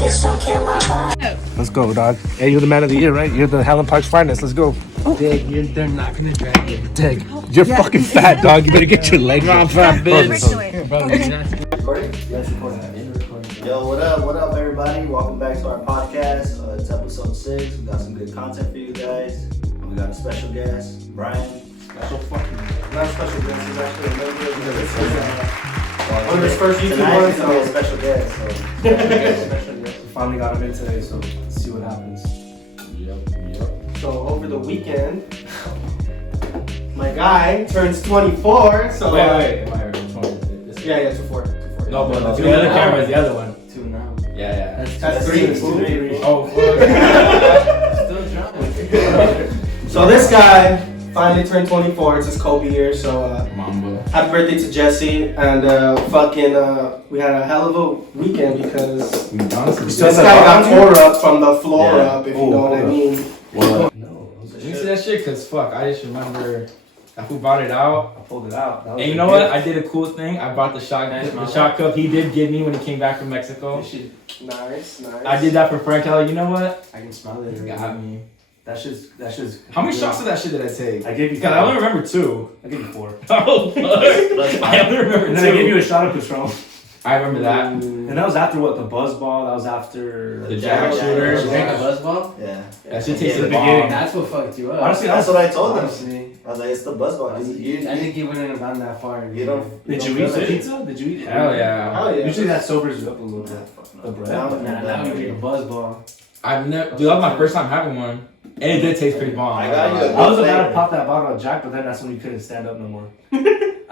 Let's go, dog. Hey, you're the man of the year, right? You're the Helen Park's finest. Let's go. Dig, they're not gonna drag you. Dig. You're fucking fat, dog. You better get your leg off, fat bitch. Recording? Yes, recording. Yo, what up? What up, everybody? Welcome back to our podcast. It's episode 6. We got some good content for you guys. We got a special guest, Brian. Special fucking. Not a special guest. He's actually a member of the One of his first YouTube ones. He's a special guest. So. Special guest. We finally got him in today, so let's see what happens. Yep. So over the weekend, my guy turns 24. So Wait. Am I already 20? yeah, 24. No, but the other camera is the other one. 2 now. Yeah. That's 3. Oh, fuck. Still drunk. So this guy finally turned 24. It's his Kobe year. So Mambo. happy birthday to Jesse, and we had a hell of a weekend because this guy got tore up from the floor up, if you know what I mean. What? No. You see that shit? Cause fuck, I just remember who brought it out. I pulled it out. And you know what? I did a cool thing. I brought the shot cup he did give me when he came back from Mexico. Nice. I did that for Frank. I was like, you know what? I can smell it. He got me. That's just. How many shots of that shit did I take? I gave you. Cause I only remember 2. I gave you 4. Oh fuck! I only remember 2. And then I gave you a shot of Patron. I remember that. And that was after what? The buzz ball. That was after The jack shooter. Did you drink a buzz ball? Yeah. That shit Yeah, tasted the bomb. beginning. That's what fucked you up. Honestly, That's what I told him. Honestly, I was like, it's the buzz ball. I think you wouldn't have gone that far. You don't. Did you eat the pizza? Did you eat it? Hell yeah. Hell yeah. Usually that sobers you up a little bit. The bread. Now you drink a buzz ball. I've never. Dude, that was my first time having one, and it did taste pretty bomb. I got you. I was about to pop that bottle of Jack, but then that's when you couldn't stand up no more.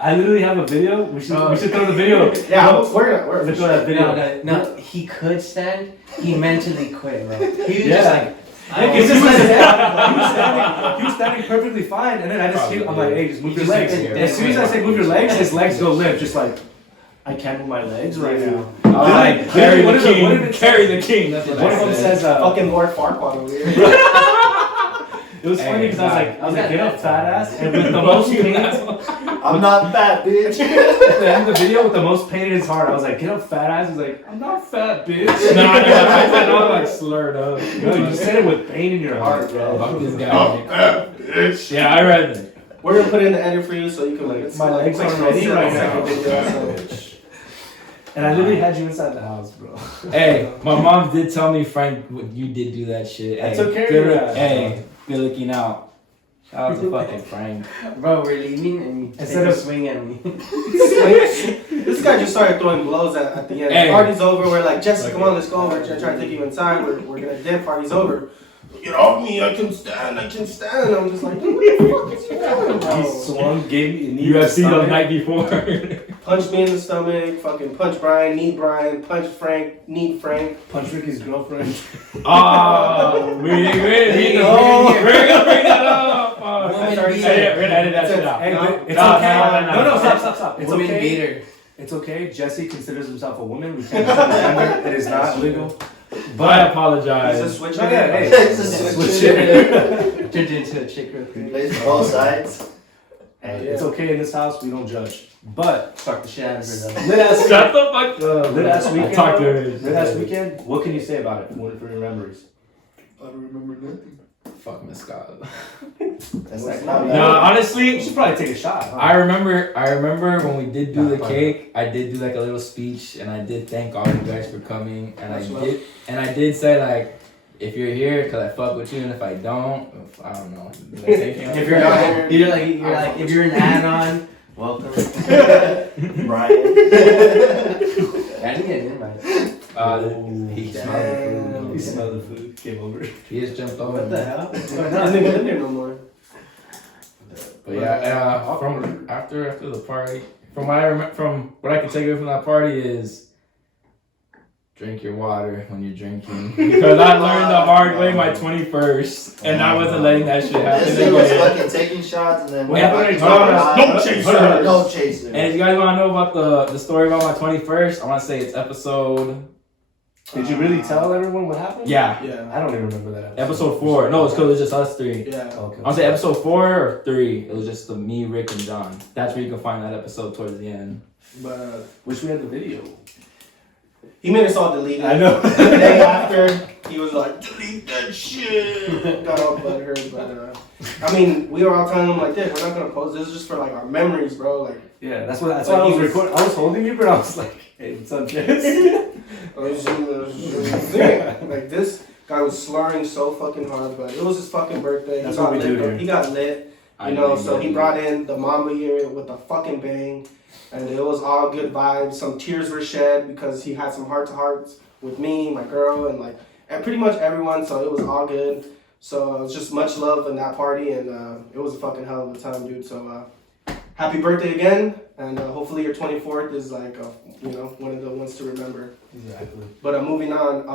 I literally have a video. We should throw the video. Yeah, we're Let's throw that video. No, he could stand. He mentally quit, bro. He was Yeah. just like, He was standing perfectly fine, and then I just I'm like, hey, just move your legs. just- As soon as I say move your legs, his legs go limp, just like I can't move my legs right now. I was like, carry What the is it- what is king, it- carry the king. That's what One I of them said. says, fucking Lord Farquaad over here. it was funny because I was like, get up, fat ass, and with the Fuck most you, pain, asshole. I'm not fat, bitch. the end of the video with the most pain in his heart, I was like, get up, fat ass. He's like, I'm not fat, bitch. No, I said I was like slurred up. No, you said it with pain in your heart, bro. Fuck this guy. Yeah, I read it. We're gonna put it in the edit for you so you can like. My legs aren't ready right now. now. And I literally had you inside the house, bro. Hey, my mom did tell me, Frank, you did do that shit. That's Hey, okay, good yeah. Hey, good looking out. Shout out to fucking Frank. bro, we're leaving and you Instead take of- a swing at me. This guy just started throwing blows at the end. Hey. The party's over. We're like, Jesse, come on, let's go. We're trying to take you inside. We're gonna dip. Party's over. Get off me! I can stand. I'm just like, dude, what the fuck is you doing, He bro? swung, gave me a knee. UFC the night before. Punch me in the stomach. Fucking punch Brian. Knee Brian. Punch Frank. Knee Frank. Punch Ricky's girlfriend. Oh, we're gonna bring that up. Woman Sorry, beater. say it. We're gonna edit that shit out. Hey, No. it's No, okay. no. No, stop. It's Woman okay. beater. It's okay. Jesse considers himself a woman. We can't gender. It is not legal. I He's But a apologize. switch. No, yeah, hey. It's a Switch switch. Turned into a chick real He quick. plays both sides. hey, it's okay in this house. We don't judge. But Fuck the shit out of her though. lit ass Shut the fuck up. lit ass weekend. Talk to her. Lit ass weekend. What can you say about it for your memories? I don't remember nothing. Fuck Miss Scott. That's like No, You honestly, should probably take a shot. Huh? I remember when we did do the cake, I did do like a little speech and I did thank all you guys for coming and I did say like if you're here cause I fuck with you and if I don't know. Did I say anything? If you're like if you're an add-on, welcome. Brian. I didn't get an invite. He smelled the food. He smelled the food. Came over. He just jumped over. What the hell? I don't even live here no more. But yeah, from after the party, from what I remember, from what I can take away from that party is drink your water when you're drinking. Because I learned the hard way my 21st, and I wasn't letting that shit happen This dude was again. fucking taking shots and then Don't chase her. Don't chase her. And if you guys want to know about the story about my 21st, I want to say it's episode. Did you really tell everyone what happened? Yeah, Yeah. I don't even remember that episode 4. No, it's because it's just us 3. Yeah. Okay. I'll say episode 4 or 3. It was just me, Rick, and John. That's where you can find that episode towards the end. But Wish we had the video. He made us all delete it. I know. The day after, he was like, delete that shit. Got all butthurt, but I mean, we were all telling him like, "Dick, we're not gonna post this. Is just for like our memories, bro." Like, yeah, that's why I was recording. I was holding you, but I was like, "Hey, what's up, Jess?" Like this guy was slurring so fucking hard, but it was his fucking birthday. That's what we do here. He got lit, you know. So he brought in the Mamba here with a fucking bang, and it was all good vibes. Some tears were shed because he had some heart to hearts with me, my girl, and like and pretty much everyone. So it was all good. So it was just much love in that party, and it was a fucking hell of a time, dude. So happy birthday again, and hopefully your 24th is like one of the ones to remember. Exactly. But moving on,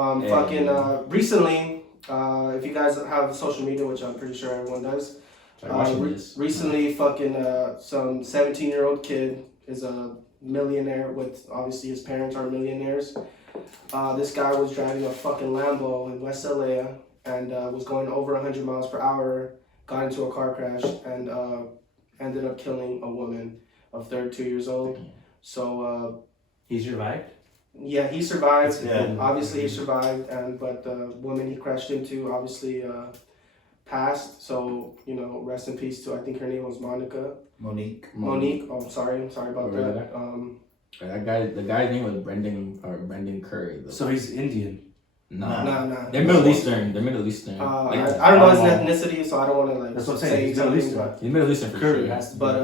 recently, if you guys have social media, which I'm pretty sure everyone does, recently some 17-year-old kid is a millionaire with, obviously his parents are millionaires. This guy was driving a fucking Lambo in West LA and was going over 100 miles per hour, got into a car crash, and ended up killing a woman of 32 years old. So he survived? Yeah, he survived. Yeah. Obviously he survived, but the woman he crashed into obviously passed. So, rest in peace to, I think her name was Monique. Oh, sorry about that. The guy's name was Brendan Curry. Though. So he's Indian. Nah. They're Middle Eastern. I don't know his ethnicity, so I don't want to That's what I'm saying. He's Middle Eastern. He's Middle Eastern for Curry sure. has to be. But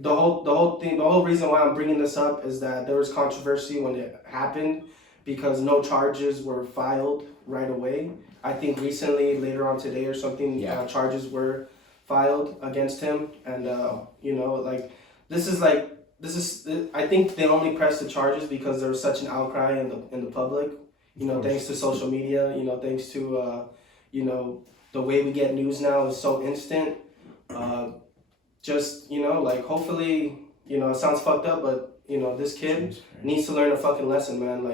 the whole reason why I'm bringing this up is that there was controversy when it happened because no charges were filed right away. I think recently, later on today or something, charges were filed against him, and this is I think they only pressed the charges because there was such an outcry in the public. Thanks to social media. Thanks to the way we get news now is so instant. Hopefully, it sounds fucked up, but this kid needs to learn a fucking lesson, man.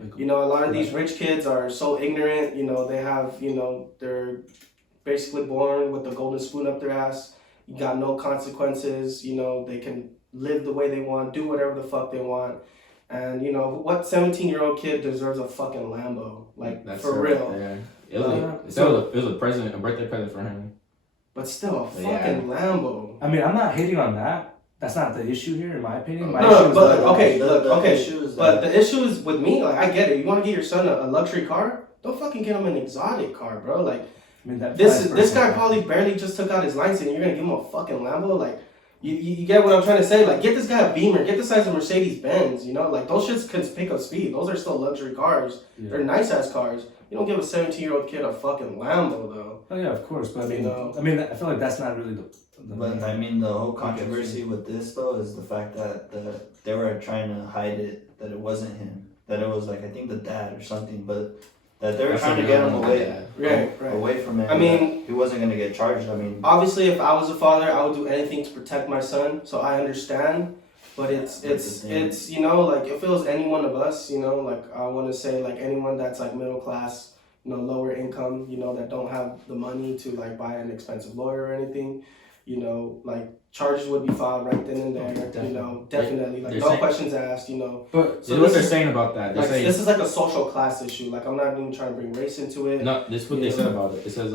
A lot of these rich kids are so ignorant. They have they're basically born with the golden spoon up their ass. You got no consequences. They can live the way they want, do whatever the fuck they want. And what 17-year-old kid deserves a fucking Lambo? That's for real. Yeah. It was a birthday present for him. But still, a fucking Lambo. I mean, I'm not hating on that. That's not the issue here, in my opinion. The issue is with me. I get it. You want to get your son a luxury car? Don't fucking get him an exotic car, bro. This guy probably barely just took out his license, and you're gonna give him a fucking Lambo? You get what I'm trying to say? Get this guy a Beamer, get the size of Mercedes Benz, those shits could pick up speed. Those are still luxury cars. Yeah. They're nice ass cars. You don't give a 17-year-old kid a fucking Lambo though. Oh yeah, of course, but I feel like that's not really the the whole controversy with this though is the fact that they were trying to hide it, that it wasn't him, that it was I think the dad or something, but that they were trying to get him away from it. I mean, he wasn't gonna get charged. I mean, obviously, if I was a father, I would do anything to protect my son. So I understand, but it's if it was any one of us, I want to say anyone that's middle class, lower income, that don't have the money to buy an expensive lawyer or anything, charges would be filed right then and there. Definitely. No questions asked. But so what they're saying about that? This is a social class issue. I'm not even trying to bring race into it. No, this is what they said about it. It says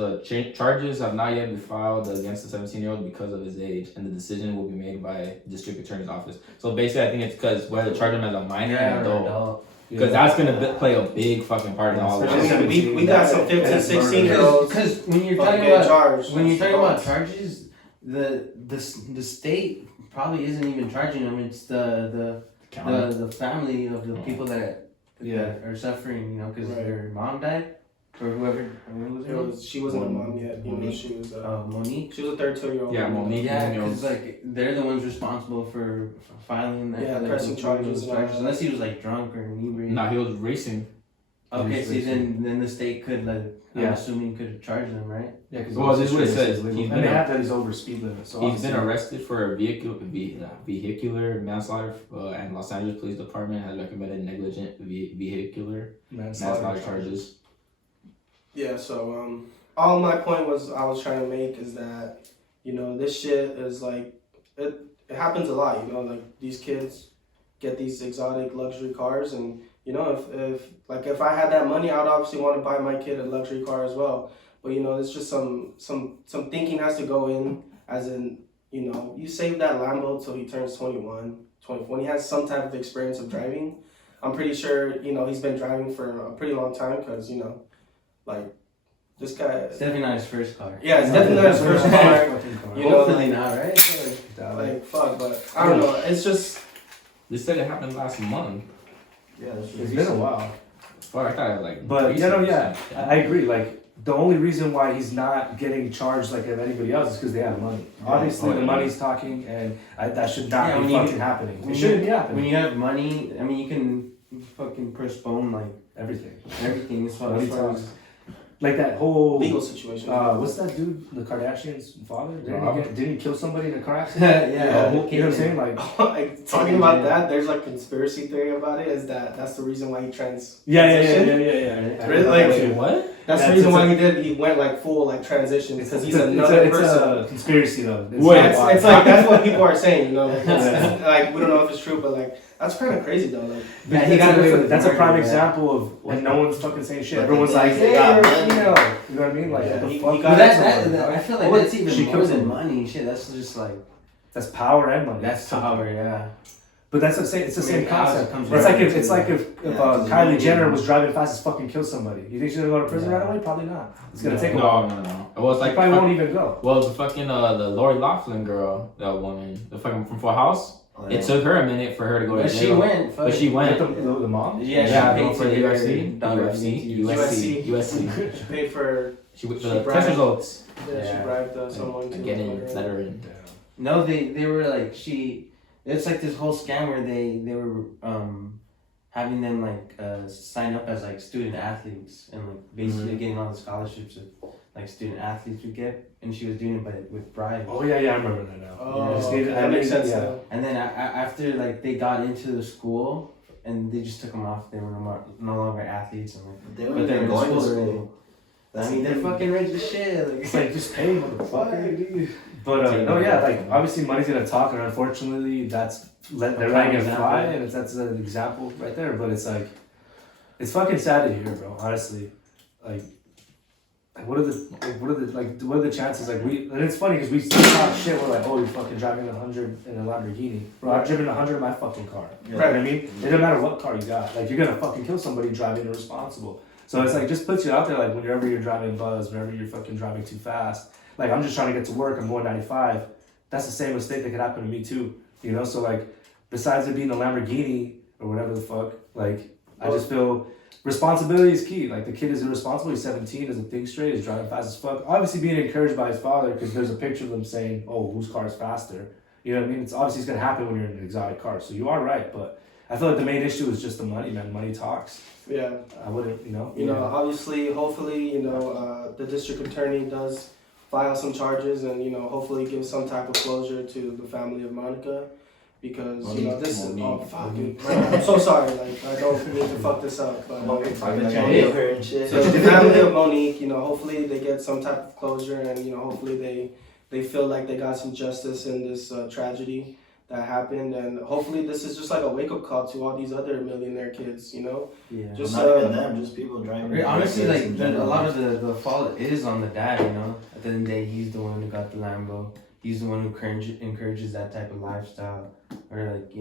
charges have not yet been filed against the 17-year-old because of his age, and the decision will be made by district attorney's office. So basically, I think it's because whether to charge him as a minor and adult. Because that's going to play a big fucking part in all of this. We got some 15, 16-year-olds. Because when you're talking about charges, the state probably isn't even charging them. It's the family of the people that are suffering, because their mom died or whoever. She wasn't a mom yet. She was Monique. She was a 32-year-old. Yeah, Monique. Yeah, because they're the ones responsible for filing that. Pressing charges. Unless he was drunk or inebriated. No, he was racing. Okay, see, then the state could I'm assuming could charge them, right? Yeah, because this is what it says. He's over speed limit. So he's been arrested for a vehicular manslaughter, and Los Angeles Police Department has recommended negligent vehicular manslaughter charges. Yeah, so all my point I was trying to make is that this shit is it happens a lot. These kids get these exotic luxury cars, and you know, if I had that money, I would obviously want to buy my kid a luxury car as well. But you know, there's just some thinking has to go in, as in, you know, you save that Lambo till he turns 21, 24, when he has some type of experience of driving. I'm pretty sure, you know, he's been driving for a pretty long time, because, you know, like, this guy... It's definitely not his first car. Yeah, it's definitely not his first car. You know, Hopefully not, right? Like, fuck, but I don't know. It's just... They said it happened last month. Yeah, It's been a while. Fuck, I thought it like. But I agree. Like, the only reason why he's not getting charged like anybody else is because they have money. Obviously, the money's talking, and that should not be fucking happening. It shouldn't be happening. When you have money, I mean, you can fucking postpone like everything. Everything as far as like that whole legal situation. What's that dude? The Kardashians' father? Didn't he kill somebody in a car accident? yeah. You know what I'm saying? Like talking about that, there's like conspiracy theory about it. Is that's the reason why he transitioned? Yeah. Really? Like what? That's the reason why he went like full like transition, because he's another person. It's a conspiracy though. It's like that's what people are saying. You know, like we don't know if it's true, but like that's kind of crazy though. Like that's a prime example of when no one's fucking saying shit. Everyone's like, hey, you know what I mean? Like, I feel like that's even more than money. Shit, that's just like that's power and money. That's power, yeah. But that's the same. It's the same concept. It's like if Kylie Jenner was driving fast as fucking kill somebody. You think she's gonna go to prison right away? Probably not. It's gonna take a while. No. Well, it's like she probably won't even go. Well, the fucking the Lori Loughlin girl, that woman, the fucking from Full House. It took her a minute for her to go to jail. But she went. The mom? Yeah, she paid for the UFC. She paid for. She went for the test results. Yeah, she bribed someone to get in, let her in. No, they were like It's like this whole scam where they were having them like sign up as like student athletes and like basically getting all the scholarships that like student athletes would get, and she was doing it but with bribes. Oh yeah, I remember that now. Oh, that makes sense. Yeah. And then after like they got into the school and they just took them off, they were no longer athletes, and like they were going to school. I mean, they're fucking rich as shit. Like, it's like, just pay, motherfucker. But like obviously money's gonna talk, and unfortunately they're letting it fly, and that's an example right there. But it's like, it's fucking sad to hear, bro. Honestly, like what are the chances? Like and it's funny because we still talk shit. We're like, oh, you're fucking driving 100 in a Lamborghini, bro. I've driven 100 in my fucking car. Right? You know what I mean? It doesn't matter what car you got. Like, you're gonna fucking kill somebody driving irresponsible. So it's like, just puts you out there, like, whenever you're driving buzz, whenever you're fucking driving too fast. Like, I'm just trying to get to work, I'm going 95. That's the same mistake that could happen to me too. You know, so like, besides it being a Lamborghini or whatever the fuck, like, I just feel responsibility is key. Like, the kid is irresponsible, he's 17, doesn't think straight, he's driving fast as fuck. Obviously being encouraged by his father, because there's a picture of them saying, oh, whose car is faster? You know what I mean? It's obviously it's gonna happen when you're in an exotic car. So you are right, but I feel like the main issue is just the money, man. Money talks. Yeah. I wouldn't, you know. Obviously, hopefully, the district attorney does file some charges and, hopefully give some type of closure to the family of Monica. Because, this is, fucking, I'm so sorry, like, I don't mean to fuck this up, but, so the family of Monique, hopefully they get some type of closure, and, hopefully they feel like they got some justice in this tragedy that happened, and hopefully this is just like a wake-up call to all these other millionaire kids, Yeah. Just not even them, just people driving. Honestly, like, a lot of the fault is on the dad, At the end of the day, he's the one who got the Lambo. He's the one who encourages that type of lifestyle. Or, like,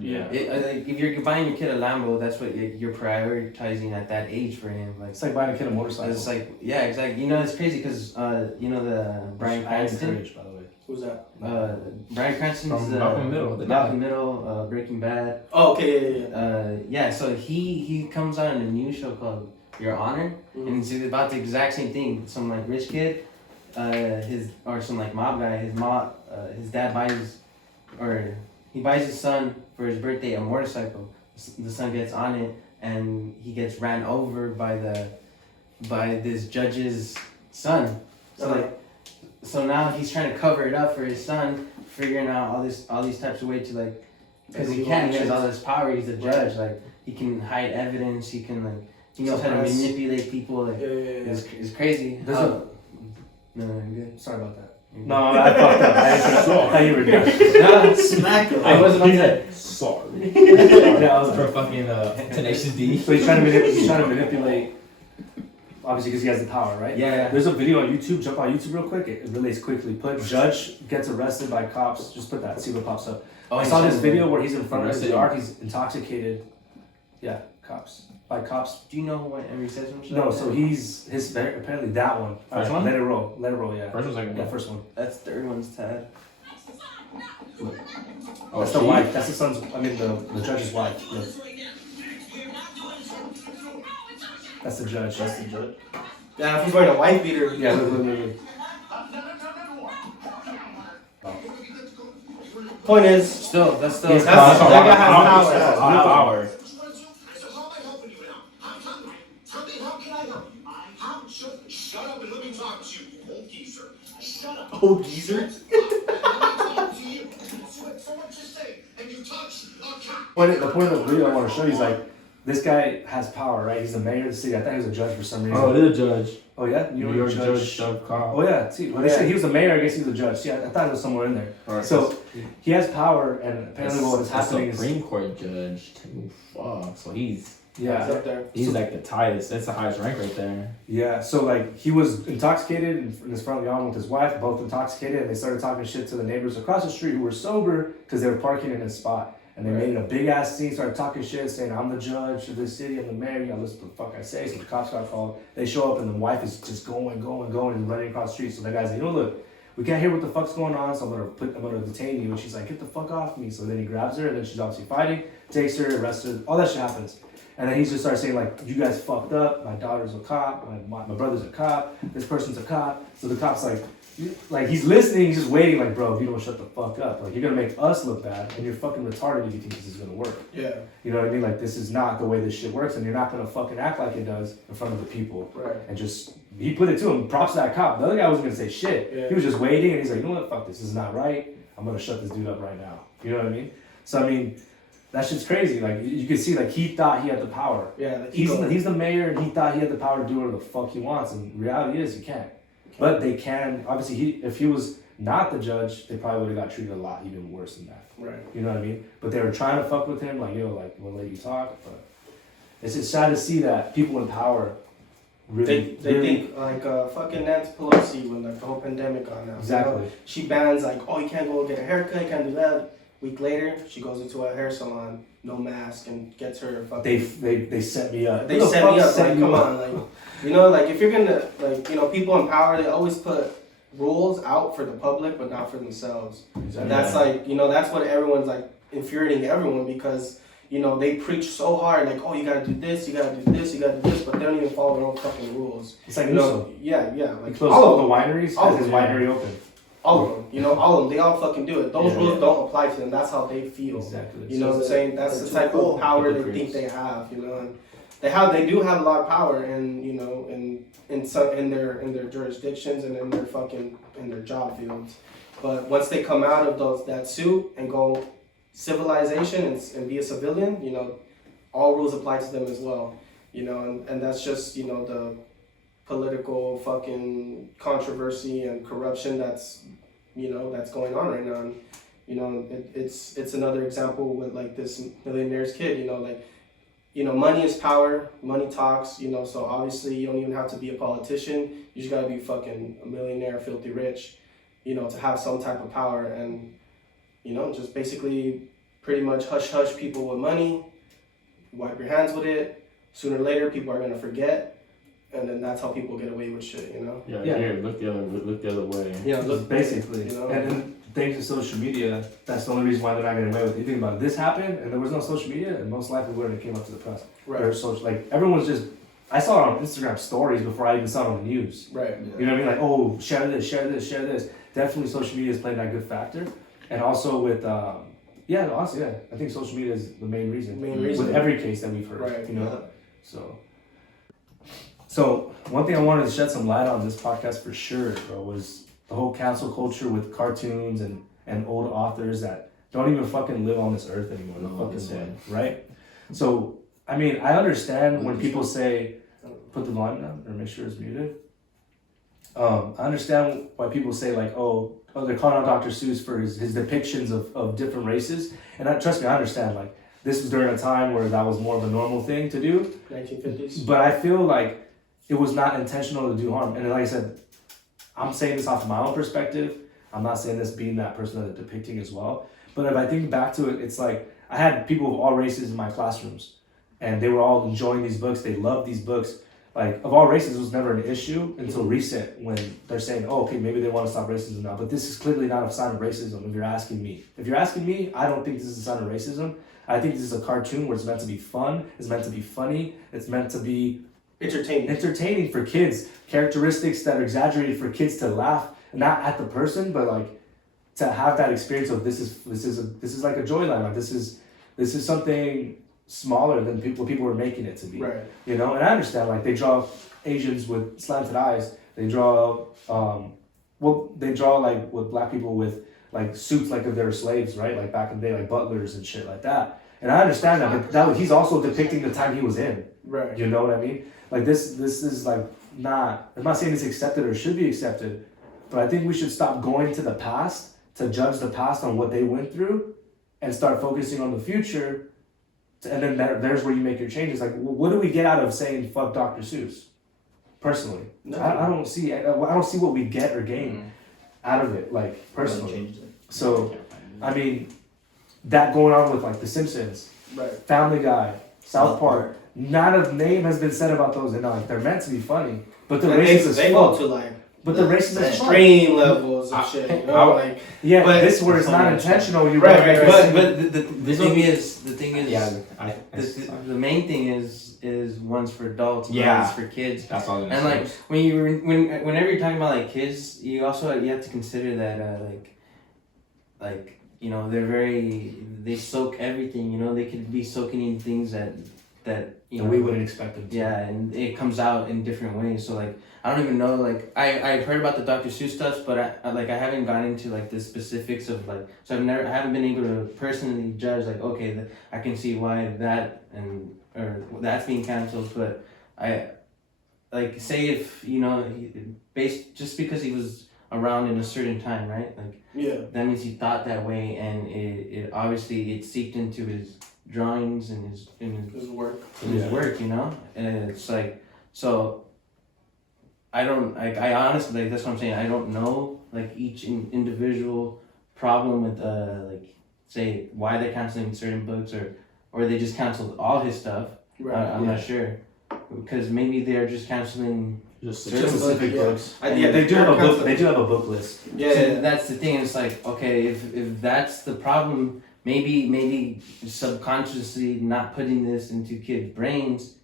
Yeah. Like, if you're buying your kid a Lambo, that's what you're prioritizing at that age for him. Like, it's like buying a kid a motorcycle. It's like, yeah, exactly. It's crazy because, the Bryan Cranston. By the way. Who's that? Bryan Cranston's from Malcolm Middle. Malcolm Middle, Breaking Bad. Oh, okay, yeah. So he comes on a new show called Your Honor, and it's about the exact same thing. Some like rich kid, some like mob guy. His dad buys his son for his birthday a motorcycle. The son gets on it, and he gets ran over by this judge's son. So now he's trying to cover it up for his son, figuring out all these types of ways to, like, because he has all this power. He's a judge. Like, he can hide evidence. He can, he knows how to manipulate people. Like, it's crazy. No, you're good. Sorry about that. No, I fucked up. I thought you were good. No, smack him. I wasn't on that. Sorry. Yeah, I was For fucking Tenacious D. So he's trying to manipulate. Obviously, because he has the power, right? Yeah. There's a video on YouTube. Jump on YouTube real quick. It relates quickly. Put judge gets arrested by cops. Just put that. See what pops up. Oh, I saw this video where he's in front of his Arrested. yard. He's intoxicated. Yeah, cops. By cops. Do you know what Emery says when No, so he's apparently that one. First one? Let it roll. Let it roll. Yeah. First one, second Yeah, one. first one. That's third one's Tad. Oh, That's the she? wife. That's the son's. I mean, the judge's wife. Yeah. That's the judge. That's the judge. Yeah, if he's wearing a white beater. Yeah. Look. Point is, Still, that's still. He's that's, power. that guy has power. That's a lot of power. So how am I helping you now? I'm hungry. Tell me, how can I help you? Shut up and let me talk to you, old geezer. Shut up. Old geezer? Let me talk to you. For what you say, and you touch a cat. The point of the video I want to show you is like, this guy has power, right? He's the mayor of the city. I thought he was a judge for some reason. Oh, it is a judge. Oh yeah, New York judge, cop. Oh yeah, see, when they say he was the mayor, I guess he was a judge. See, I thought it was somewhere in there. Right. So he has power, and apparently what is happening is Supreme Court judge too. Fuck. So he's He's yeah, up there. he's like the highest. That's the highest rank right there. yeah. So like he was intoxicated in his front lawn with his wife, both intoxicated, and they started talking shit to the neighbors across the street who were sober because they were parking in his spot. And they made a big ass scene, started talking shit, saying, I'm the judge of this city, I'm the mayor, you gotta listen to the fuck I say. So the cops got called. They show up and the wife is just going and running across the street. So the guy's like, you know, look, we can't hear what the fuck's going on, so I'm gonna detain you. And she's like, get the fuck off me. So then he grabs her, and then she's obviously fighting, takes her, arrests her, all that shit happens. And then he just starts saying like, you guys fucked up, my daughter's a cop, my brother's a cop, this person's a cop. So the cop's like he's listening, he's just waiting like, bro, if you don't shut the fuck up, like you're gonna make us look bad and you're fucking retarded if you think this is gonna work. Yeah. You know what I mean? Like this is not the way this shit works and you're not gonna fucking act like it does in front of the people. Right. And just, he put it to him, props to that cop. The other guy wasn't gonna say shit. Yeah. He was just waiting and he's like, you know what, fuck this is not right. I'm gonna shut this dude up right now. You know what I mean? So I mean, that shit's crazy. Like you can see, like he thought he had the power. Yeah. Like He's the mayor, and he thought he had the power to do whatever the fuck he wants. And reality is, he can't. But they can. Obviously, if he was not the judge, they probably would have got treated a lot even worse than that. Right. You know what I mean? But they were trying to fuck with him, like, yo, like we'll let you talk. But it's just sad to see that people in power really They think like fucking Nancy Pelosi when like the whole pandemic on now. Exactly. You know, she bans like, oh, you can't go get a haircut, you can't do that. Week later, she goes into a hair salon, no mask, and gets her fucking. They set me up. They Who the set fuck me up. set Like, you come up? on, like, you know, like if you're gonna, like, you know, people in power, they always put rules out for the public, but not for themselves. Exactly. And that's like, you know, that's what everyone's like infuriating everyone because, you know, they preach so hard, like, oh, you gotta do this, you gotta do this, you gotta do this, but they don't even follow their own fucking rules. It's like You know, Newsom. yeah, He like closed all all of the them, wineries, all has of his them. winery open. all of them, you know, all of them, they all fucking do it. Those Yeah, rules yeah. don't apply to them. That's how they feel. Exactly. You know what I'm saying? That's the type of power they think they have. You know, and they do have a lot of power, in you know, in their jurisdictions and in their job fields. But once they come out of that suit and go civilization and be a civilian, you know, all rules apply to them as well. You know, and that's just, you know, the political fucking controversy and corruption that's, you know, that's going on right now. And, you know, it's another example with like this millionaire's kid, you know, like, you know, money is power, money talks, you know, so obviously you don't even have to be a politician. You just gotta be fucking a millionaire, filthy rich, you know, to have some type of power and, you know, just basically pretty much hush people with money, wipe your hands with it. Sooner or later, people are gonna forget. And then that's how people get away with shit, you know? Yeah, Yeah. here, look the other way. Yeah, look, Basically. you know? And then thanks to social media, that's the only reason why they're not getting away with it. You think about it, this happened and there was no social media, and most likely wouldn't have came up to the press. Right, There's social, like everyone's just, I saw it on Instagram stories before I even saw it on the news. right. You know what I mean? Like, oh, share this, share this, share this. Definitely social media is playing that good factor. And also with, yeah, no, honestly, yeah, I think social media is the main reason. Main reason. With every case that we've heard, Right, you know? So one thing I wanted to shed some light on this podcast for sure, bro, was the whole cancel culture with cartoons and old authors that don't even fucking live on this earth anymore. They're No, fucking it's dead, right? So, I mean, I understand when people say, put the volume down or make sure it's muted. I understand why people say like, oh, they're calling out Dr. Seuss for his depictions of different races. And trust me, I understand. Like, this was during a time where that was more of a normal thing to do. 1950s. But I feel like it was not intentional to do harm. And like I said, I'm saying this off of my own perspective. I'm not saying this being that person that they're depicting as well. But if I think back to it, it's like I had people of all races in my classrooms, and they were all enjoying these books. They loved these books. Like, of all races, it was never an issue until recent when they're saying, oh, okay, maybe they want to stop racism now. But this is clearly not a sign of racism if you're asking me. If you're asking me, I don't think this is a sign of racism. I think this is a cartoon where it's meant to be fun, it's meant to be funny, it's meant to be entertaining for kids. Characteristics that are exaggerated for kids to laugh, not at the person, but like to have that experience of this is like a joyline. Like this is something smaller than what people were making it to be. Right. You know, and I understand like they draw Asians with slanted eyes. They draw they draw like with black people with like suits like if they were slaves, right? Like back in the day, like butlers and shit like that. And I understand that, but that he's also depicting the time he was in. Right. You know what I mean? Like this is like not. I'm not saying it's accepted or should be accepted, but I think we should stop going to the past to judge the past on what they went through, and start focusing on the future. And then there's where you make your changes. Like, what do we get out of saying "fuck Dr. Seuss"? Personally, No. I don't see what we get or gain out of it. Like personally, so I mean, that going on with like The Simpsons, Right. Family Guy, South Park. Not a name has been said about those, and like they're meant to be funny, but the racist they go to like but the racist is extreme levels of shit. You know, like yeah, but this where it's not intentional. You right. But the thing is the main thing is one's for adults, and one's for kids. That's all. And like whenever you're talking about like kids, you have to consider that like you know they soak everything. You know, they could be soaking in things that you know we wouldn't expect them to. Yeah, and it comes out in different ways. So like I don't even know, like I've heard about the Dr. Seuss stuff, but I haven't gone into like the specifics of like, so I haven't been able to personally judge like, okay, I can see why that or that's being canceled, but I like say if you know just because he was around in a certain time, right? Like that means he thought that way, and it obviously it seeped into his drawings and his work, you know, and it's like so. I honestly, like, that's what I'm saying. I don't know, like, each individual problem with, like, say, why they're canceling certain books or they just canceled all his stuff. Right. I'm not sure. Because maybe they're just canceling just specific books. Yeah, they do have a book. They do have a book list. Yeah, so that's the thing. It's like, okay, if that's the problem, maybe subconsciously not putting this into kids' brains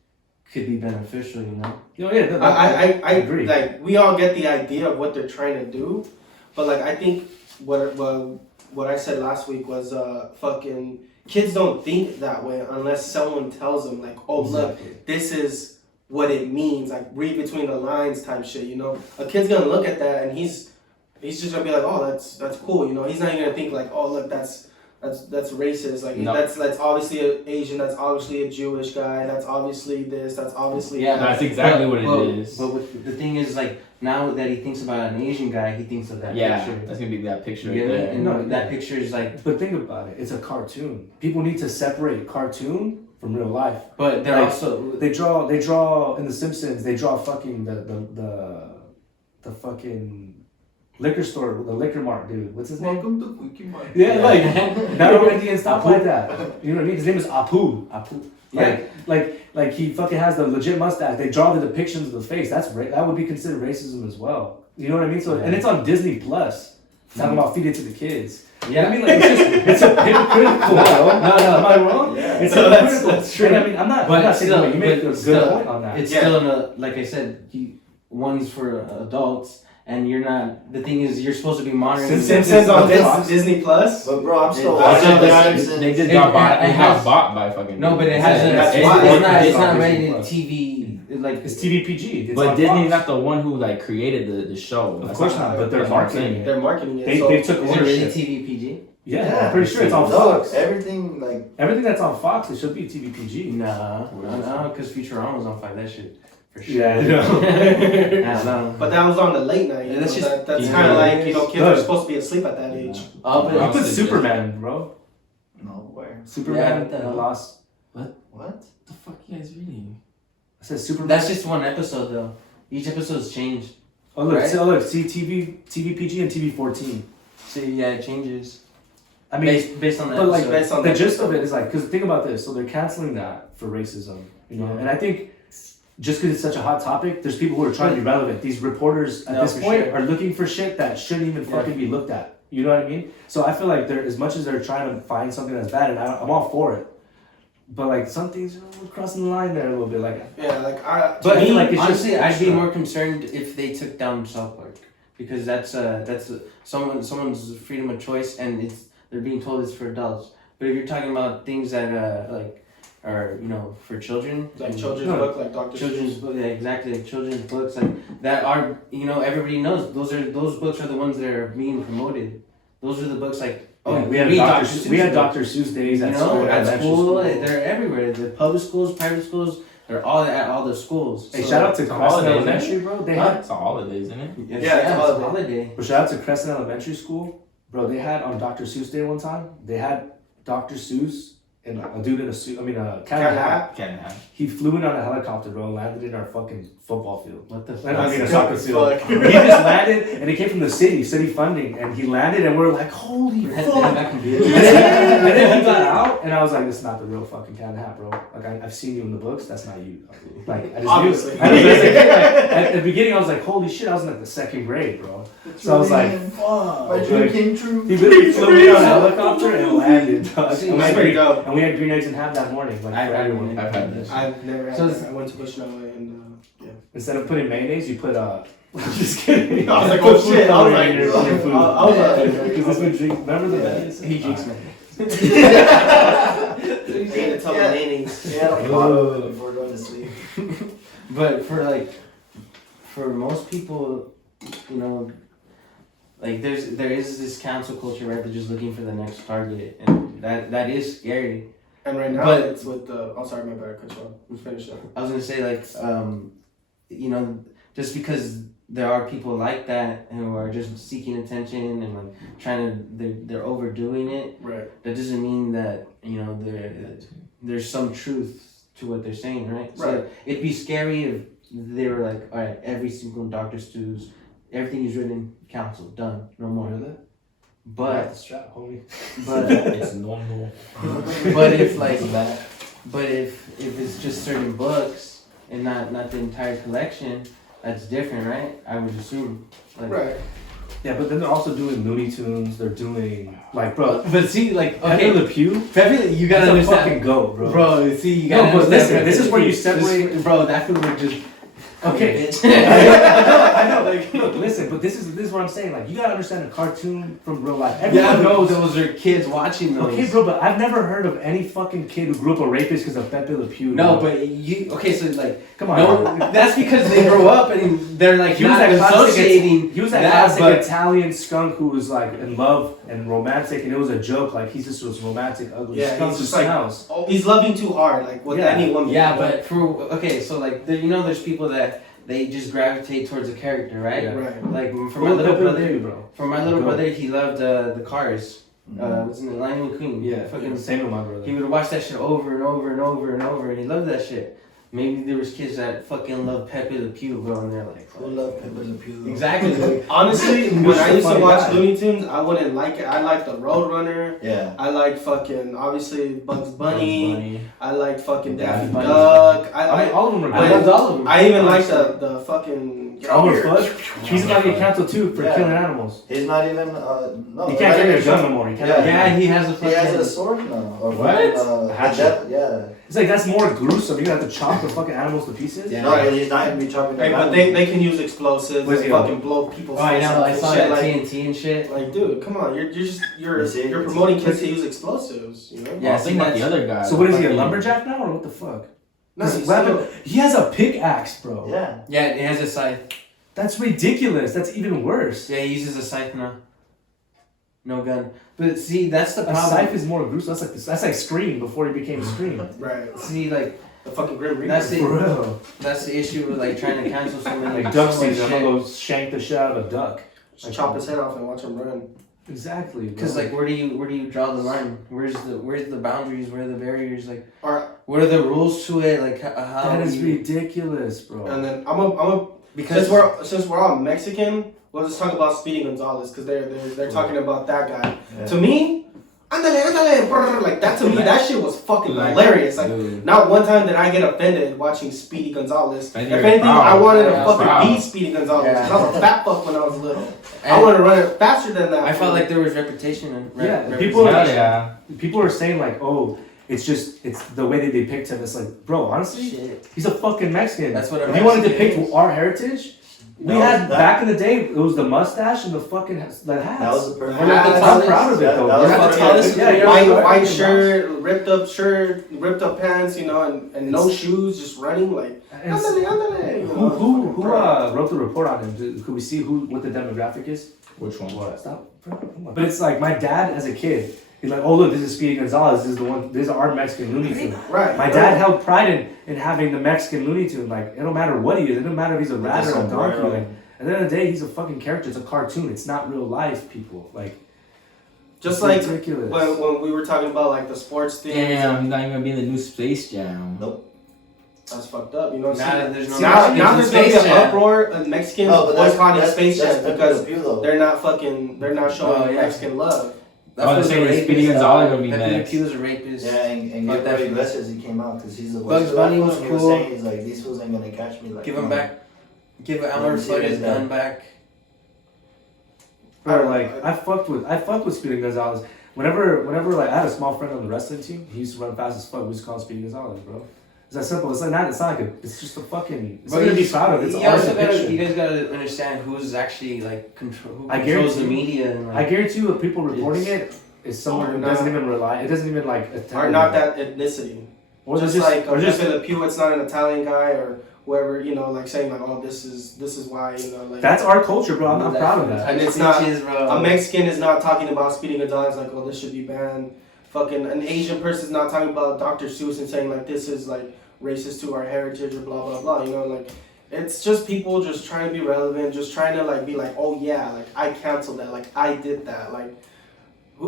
could be beneficial, you know? I agree. Like, we all get the idea of what they're trying to do, but like I think what I said last week was fucking kids don't think that way unless someone tells them like, oh look, this is what it means, like read between the lines type shit, you know? A kid's gonna look at that and he's just gonna be like, oh that's cool, you know? He's not even gonna think like, oh look, that's racist. Like that's obviously an Asian. That's obviously a Jewish guy. That's obviously this. That's obviously that. That's exactly what it is. But the thing is, like now that he thinks about an Asian guy, he thinks of that picture. That's gonna be that picture. You know? And that picture is like. But think about it. It's a cartoon. People need to separate cartoon from real life. But they're like, also they draw in The Simpsons. They draw fucking the fucking. Liquor store with the liquor mart dude. What's his name? Welcome to Quickie Mart. Yeah, like not all Indians talk like that. You know what I mean? His name is Apu. Like he fucking has the legit mustache. They draw the depictions of the face. That would be considered racism as well. You know what I mean? So and it's on Disney Plus. Talking about feed it to the kids. Yeah, I mean like it's a hypocritical. No, am I wrong? Yeah, it's hypocritical. That's true. And I mean I'm not saying that. You make a good point on that. It's still in a, like I said, one's for adults. And you're not. The thing is, you're supposed to be monitoring. Simpsons on Disney Plus. But bro, I'm still watching The Simpsons. They just got bought by fucking. No, but it hasn't. It's not rated TV. Like it's TV PG. But Disney's not the one who like created the show. Of course not. But they're marketing it. They're marketing it. They took ownership. Is it really TV PG? Yeah, I'm pretty sure it's on Fox. Everything that's on Fox, it should be TV PG. No, because Futurama's on Fox. That shit. For sure. Yeah, I know. I don't know. But that was on the late night. Yeah, that's so just- that's yeah. kind of like, you know, kids are Look. supposed to be asleep at that age. Oh, but You I'll put say Superman, bro. No, where? Superman what the hell? lost. What? What the fuck you guys reading? I said Superman. that's just one episode though. Each episode's changed. Oh look, right? see TV PG and TV 14. So yeah, it changes. I mean, Based on that. but like episode. based on the that gist of episode. it is like, because think about this. So they're canceling that for racism, you know. Yeah. And I think just because it's such a hot topic, there's people who are trying to be relevant. These reporters at No, this for point sure. are looking for shit that shouldn't even Yeah. fucking be looked at. You know what I mean? So I feel like they're, as much as they're trying to find something that's bad, and I'm all for it. But like some things, you know, we're crossing the line there a little bit. Like, Yeah, like But I Me, feel like it's honestly, just I'd be extra. more concerned if they took down South Park because that's someone's freedom of choice and they're being told it's for adults. But if you're talking about things that like are for children, like and children's No. book, like Dr. children's Seuss. book, yeah, exactly, like children's books like that are everybody knows those books are the ones that are being promoted. Those are the books like we had read Dr. Seuss We had book. Dr. Seuss days at You school. know, at elementary school, they're everywhere. The public schools, private schools, they're all at all the schools. Hey, So- shout out to It's a Crescent holiday, Elementary, bro. They Huh? had, It's a holiday, isn't it? Yes, Yeah, it's a it's a holiday. holiday. but shout out to Crescent Elementary School, bro. They had on Dr. Seuss Day one time. They had Dr. Seuss and a dude in a suit. I mean, a cat in a hat. Can't have. He flew in on a helicopter, bro, and landed in our fucking football field. What the I mean, a That's soccer good as field. fuck. He just landed, and it came from the city funding, and he landed, and we're like, holy fuck. And then he got out, and I was like, "This is not the real fucking cat in the hat, bro. Like, I've seen you in the books. That's not you. Like, I just Obviously. knew. At the beginning, I was like, "Holy shit!" I was in like the second grade, bro. So I was like, My Like- dream came true. He literally flew in on a helicopter and landed. Dog. See, And we that's had pretty green- dope. and we had green eggs and ham that morning, like for everyone. I've had this. I've never had So that. it's- I went to Bushnell and yeah. Instead of putting mayonnaise, you put just kidding. I was like, Put oh food shit. I was coloring like, in your food. I was like, Because this one drinks. Remember the mayonnaise? He drinks He ate a ton of mayonnaise. Yeah, like water before going to sleep. But for most people, like there is this cancel culture, right? They're just looking for the next target, and that is scary. And right now But- it's with the. Oh, sorry, my bad. Cut you off. Let's finish up. I was gonna say just because there are people like that who are just seeking attention and like they're overdoing it. Right. That doesn't mean that there's some truth to what they're saying, right? So Right. it'd be scary if they were like, all right, every single Dr. Seuss, everything he's written, canceled, done, no more. Really? But strap, homie. but It's normal. but if like but if it's just certain books and not the entire collection, that's different, right? I would assume. Like, Right. Yeah, but then they're also doing Looney Tunes. They're doing like, bro. But see, like, Pepe okay, Le Pew. Pepe, you gotta That's a understand. fucking goat, bro. Bro, see, you No, gotta but understand. listen, this is where you This- separate- bro, that food would just. Okay. Bitch. I know. Like, look, listen, but this is what I'm saying. Like, you gotta understand a cartoon from real life. Everyone Yeah, knows. those are kids watching those. Okay, bro, but I've never heard of any fucking kid who grew up a rapist because of Pepe Le Pew. No, bro. but you. Okay, so like. come on. No, that's because they grow up and they're like He was not that classic. associating. He was that classic Italian skunk who was like in love and romantic, and it was a joke. Like he just was romantic, ugly Yeah, skunk he's who just like- smells. Oh, he's loving too hard, like with Yeah. any woman. Yeah, but so like there's people that they just gravitate towards a character, right? Yeah. Right. Like for Who my was little Pepe Le brother, Pew, bro? for my little Go. brother, he loved the Cars. What's in the Lightning McQueen? Yeah, fucking. same with my brother. He would watch that shit over and over and over and over, and he loved that shit. Maybe there was kids that fucking love Pepe Le Pew, bro, and they're like, Who love Pepe Le Pew? exactly. Like, Honestly, Who's when I the used to funny watch guy? Looney Tunes, I wouldn't like it. I liked the Roadrunner. Yeah. I like fucking obviously Bugs Bunny. I like fucking Daffy Bunny. Duck. I mean, all of them are I good. loved all of them. I even like the fucking. Elmer Fudd. He's about to get canceled too for Yeah. killing animals. He's not even, no. He can't carry a gun no more. He can't. Yeah. Yeah, he has a He fucking. has a sword now. Or What? fucking, Hatchet. Yeah. It's like that's more gruesome. You're gonna have to chop the fucking animals to pieces. Yeah. No, he's not gonna be chopping Hey, them but they can use explosives Where's and he fucking blow people's Oh, I faces know. I and saw shit, that like, TNT and shit. like, dude, come on, you're You see? promoting kids to use explosives, you know? Yeah, Think about the other guy. So what is he, a Fucking- lumberjack now, or what the fuck? No, This he's weapon, still- he has a pickaxe, bro. Yeah. Yeah, it has a scythe. That's ridiculous. That's even worse. Yeah, he uses a scythe now. No gun. But see, that's the A problem. scythe is more gruesome. That's like Scream before he became Scream. Right. See, like The fucking Grim Reaper. That's For real. That's the issue with like trying to cancel so many. Like duck so much season, I'm shit. gonna go shank the shit out of a duck. Just chop his head off and watch him run. Exactly. Because like, where do you draw the line? Where's the boundaries? Where are the barriers? Like, Alright. what are the rules to it? Like, how? That is ridiculous, bro. And then I'm a Because since we're all Mexican, we'll just talk about Speedy Gonzalez because they're talking about that guy. Yeah. To me, andale, brr, like that to me, that shit was fucking hilarious. Like, Dude. not one time did I get offended watching Speedy Gonzalez. And If you're anything, proud. I wanted to Yeah, fucking proud. be Speedy Gonzalez. Yeah. 'Cause I was a fat fuck when I was little. I and wanted to run it faster than that. I felt like there was reputation and Yeah, people- Hell yeah. People are saying like, oh, it's the way they depict him. It's like, bro, honestly, shit. he's a fucking Mexican. That's what a if you want to Mexican depict is. our heritage, we No, had that- back in the day. It was the mustache and the fucking the hats. That was the perfect. We're not the I'm tallest. proud of it though. That We're was not the the tallest. perfect. Yeah, white shirt, ripped up pants, you know, and no shoes, just running like. Andale, you know, Who fucking wrote the report on him? Could we see what the demographic is? Which one? Stop. Bro, come on. But it's like my dad as a kid. He's like, oh look, this is Speedy Gonzalez. This is the one. This is our Mexican Looney Tune. Right. My dad held pride in having the Mexican Looney Tune. Like it don't matter what he is. It don't matter if he's a rat or a donkey. Like at the end of the day, he's a fucking character. It's a cartoon. It's not real life, people. Like Just it's like ridiculous. when we were talking about like the sports thing. Damn, he's not even gonna be in the new Space Jam. Nope. That's fucked up. You know what I'm Now saying? there's no Now Mexicans there's in gonna be Space an Jam. uproar of Mexicans No, but boycotting Space Jam that's because Pew, though. they're not showing Oh, yeah. Mexican love. Oh, they're saying that Speedy Gonzalez gonna be Pepe Le next. Pew is a rapist. Yeah, and Fuck that Gabriel shit. Iglesias, he came out because he's the Bugs Bunny was He was cool. saying, he's like, these fools ain't gonna catch me. Like, Give him come on. back. Give Elmer Fudd his gun back. Bro, like I fucked with Speedy Gonzalez. Whenever like I had a small friend on the wrestling team, he used to run fast as fuck. We used to call him Speedy Gonzalez, bro. It's that simple. It's like not. It's not like it's just a fucking. It's But something to be proud of. It's you art also gotta, depiction. you guys gotta understand who's actually like who I controls the guarantee- media. And, I like, guarantee you, the people reporting it is someone who doesn't even rely. It doesn't even like. attempt Are not that ethnicity. Or just just like or just. Pepe Le Pew, it's not an Italian guy or whoever, you know, like saying like, oh, this is why, you know, like. That's our culture, bro. I'm proud of that. And it's not- Bitches, bro. A Mexican is not talking about Speedy Gonzalez like, oh, this should be banned. Fucking an Asian person is not talking about Dr. Seuss and saying like this is like racist to our heritage or blah blah blah. You know, like it's just people just trying to be relevant, just trying to like be like, oh yeah, like I canceled that, like I did that, like.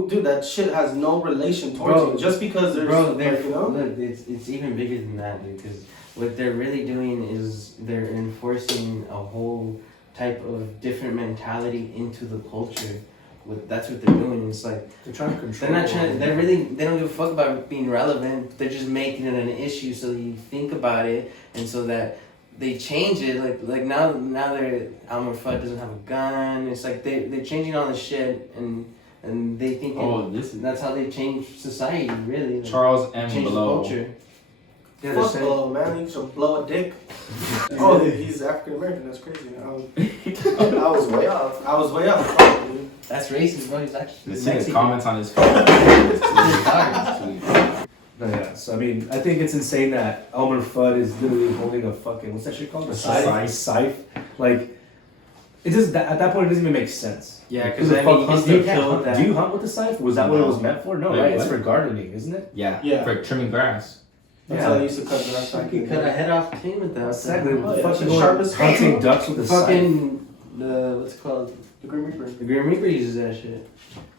Dude, that shit has no relation towards Bro, you. Just because there's, Bro, like, you know. look, it's even bigger than that, dude. Because what they're really doing is they're enforcing a whole type of different mentality into the culture. That's what they're doing. It's like They're trying to control. they're not trying. They don't give a fuck about being relevant. They're just making it an issue so you think about it, and so that they change it. Like now they're Elmer Fudd doesn't have a gun. It's like they're changing all the shit and they think that's how they change society, really. Like, Charles M. change the Blow. culture. Yeah, they're Fuck saying. blow, man. You should blow a dick. Oh, he's African American. That's crazy. I was way off. I was way off. Fuck, dude. That's racist, bro. He's actually Let's see the Mexican. comments on his phone. No, yeah, so I mean, I think it's insane that Elmer Fudd is literally holding a fucking what's that shit called? A scythe. Scythe. Like, it just at that point it doesn't even make sense. Yeah, Like, because who the I mean, fuck you hunts? can You still can't kill hunt. that. Do you hunt with the scythe? Was that what it was meant for? No, Wait, right? what? It's for gardening, isn't it? Yeah, Yeah. for trimming grass. That's how they used to cut grass back You in can the cut a day. head off clean with that. Exactly. Oh, yeah, Fucking it's the sharpest hunting tool. ducks with the scythe. Fucking what's it called? The Grim Reaper. The Grim Reaper uses that shit.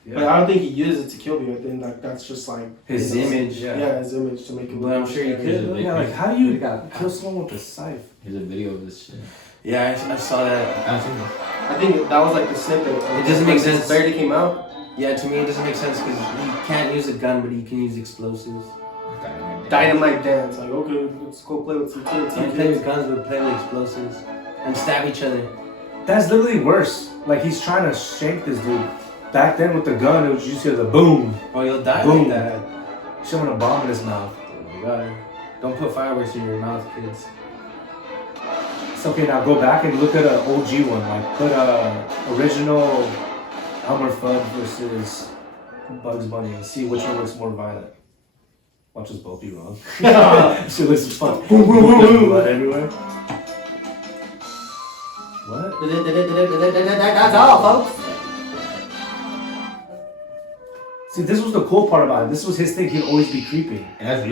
But I don't think he uses it to kill you. I think like that's just like His image. Yeah, his image to make him. Well, I'm sure you Here's a could. big Yeah, like how do you kill someone with a scythe? Here's a video of this shit. Yeah, I saw that. I haven't seen this. I think that was like the snippet. It doesn't make sense. Barely came out. Yeah, to me it doesn't make sense because you can't use a gun, but you can use explosives. Dynamite dance. Like okay, let's go play with some kids. You can play with guns, but play with explosives and stab each other. That's literally worse. Like he's trying to shank this dude. Back then with the gun, it was you just hear the boom. Oh, you'll die Boom. like that. Shoving a bomb in his mouth. Oh my god! Don't put fireworks in your mouth, kids. It's okay, now go back and look at an OG one. Like put original Elmer Fudd versus Bugs Bunny and see which one looks more violent. Watch us both be wrong. Shit looks fun. Boom, boom, boom, boom. Blood everywhere. What? That's all, folks. See, this was the cool part about it. This was his thing. He'd always be creeping. And that's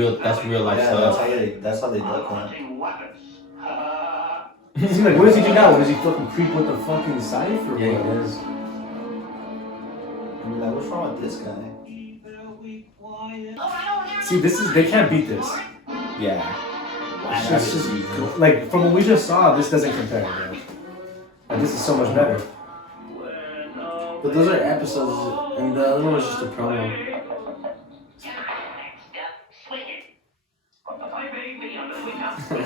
real life Yeah, stuff. that's how they duck that. See, like, what does he do now? Does he fucking creep with the fucking scythe or Yeah, what? he does. I mean, like, what's wrong with this guy? See, they can't beat this. Yeah. It's just, like, from what we just saw, this doesn't compare, bro. Like, this is so much better. But those are episodes, and the other one was just a promo.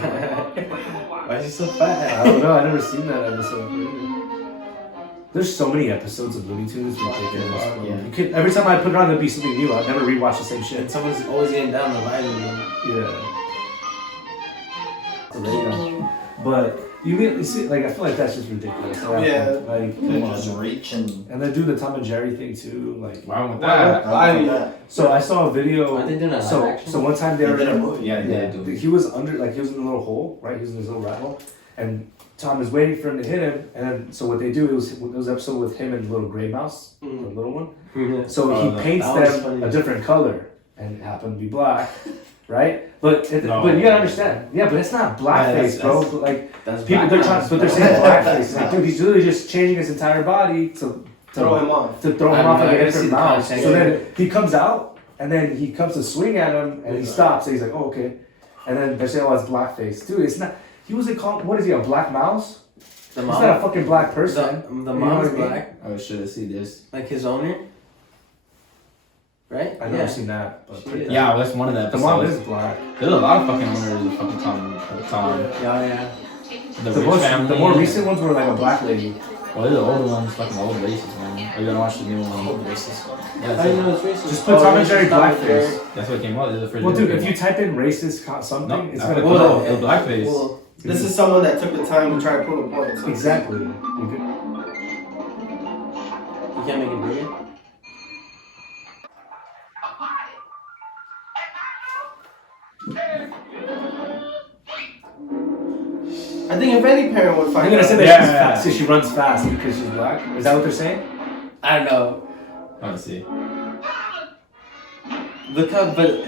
Why is he so fat? I don't know. I never seen that episode. There's so many episodes of Looney Tunes. It's ridiculous. Yeah. You could, every time I put it on, there'd be something new. I'd never rewatch the same And shit. someone's always getting down the line with them. Yeah. But you see, like, I feel like that's just ridiculous. Yeah. Like, come on. Just reaching. And they do the Tom and Jerry thing too. Like, Why with that? so I saw a video. Aren't they doing a live action? So one time they were They did a in movie. Yeah, Yeah, they do. he was under, like, he was in a little hole, right? He was in his little rat hole, and Tom is waiting for him to hit him. And then, so what they do, it was an episode with him and the little gray mouse, the little one. So he paints that was them funny. a different color, and it happened to be black, right? But No. but you gotta understand, yeah, but it's not blackface, bro. that's- But, like, That's people, they're trying, but they're saying blackface. Like, dude, he's literally just changing his entire body to Throw him off. to throw I him don't off know, like I a gotta see different the mouse. context. So then he comes out, and then he comes to swing at him, and he stops. And he's like, "Oh, okay." And then they're saying, "Oh, it's blackface, dude." It's not. He was what is he? A black mouse? The He's not a fucking black person. The You know mom's what I mean? black, Oh, should have seen this. like his owner, right? I've never seen that. But She pretty- is. Yeah, well, that's one of the the mom episodes. is black. There's a lot of fucking owners of fucking Tom. Yeah. The The rich family. more recent ones were like a black lady. Well, the older ones, fucking old racist, man. Are you gonna watch the new one? Old racist. Yeah, How that's, do you know it's racist? Just put Tom and Jerry blackface. that's what came out. This is the first Well, dude, video if you type in racist something, No, it's no, gonna well, come no, out. the blackface. Well, this is someone that took the time to try to prove a point. So Exactly. You can't make it bigger. I think if any parent would I'm find gonna out, say that Yeah. she's fast. So she runs fast because she's black. Is that what they're saying? I don't know. Let's see. Look how, but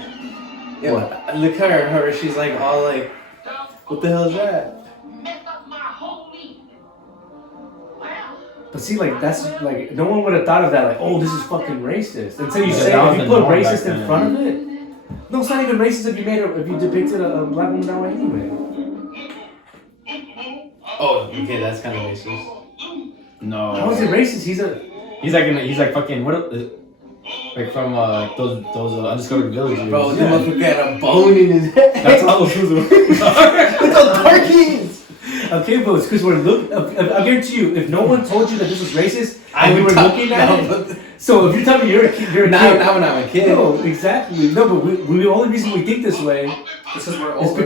yeah, look at her. She's like all like, what the hell is that? But see, like, that's like, no one would have thought of that. Like, oh, this is fucking racist. Until you Yeah, say, that was if you the put norm racist back in then. front of it. No, it's not even racist if you depicted a black woman that way anyway. Oh, okay, that's kind of racist. No. How is it racist? He's He's like fucking what? Like from those undiscovered villages. Bro, Yeah. the motherfucker had a bone in his head. That's all those dudes were. Look how dark he is. okay, but it's because we're looking. I guarantee you, if no one told you that this was racist, and we were talk- looking at no, it. So if you're telling me you're a kid, you're a Now, kid. now when I'm a kid. No, exactly. No, but the only reason we think this way it's because we're is older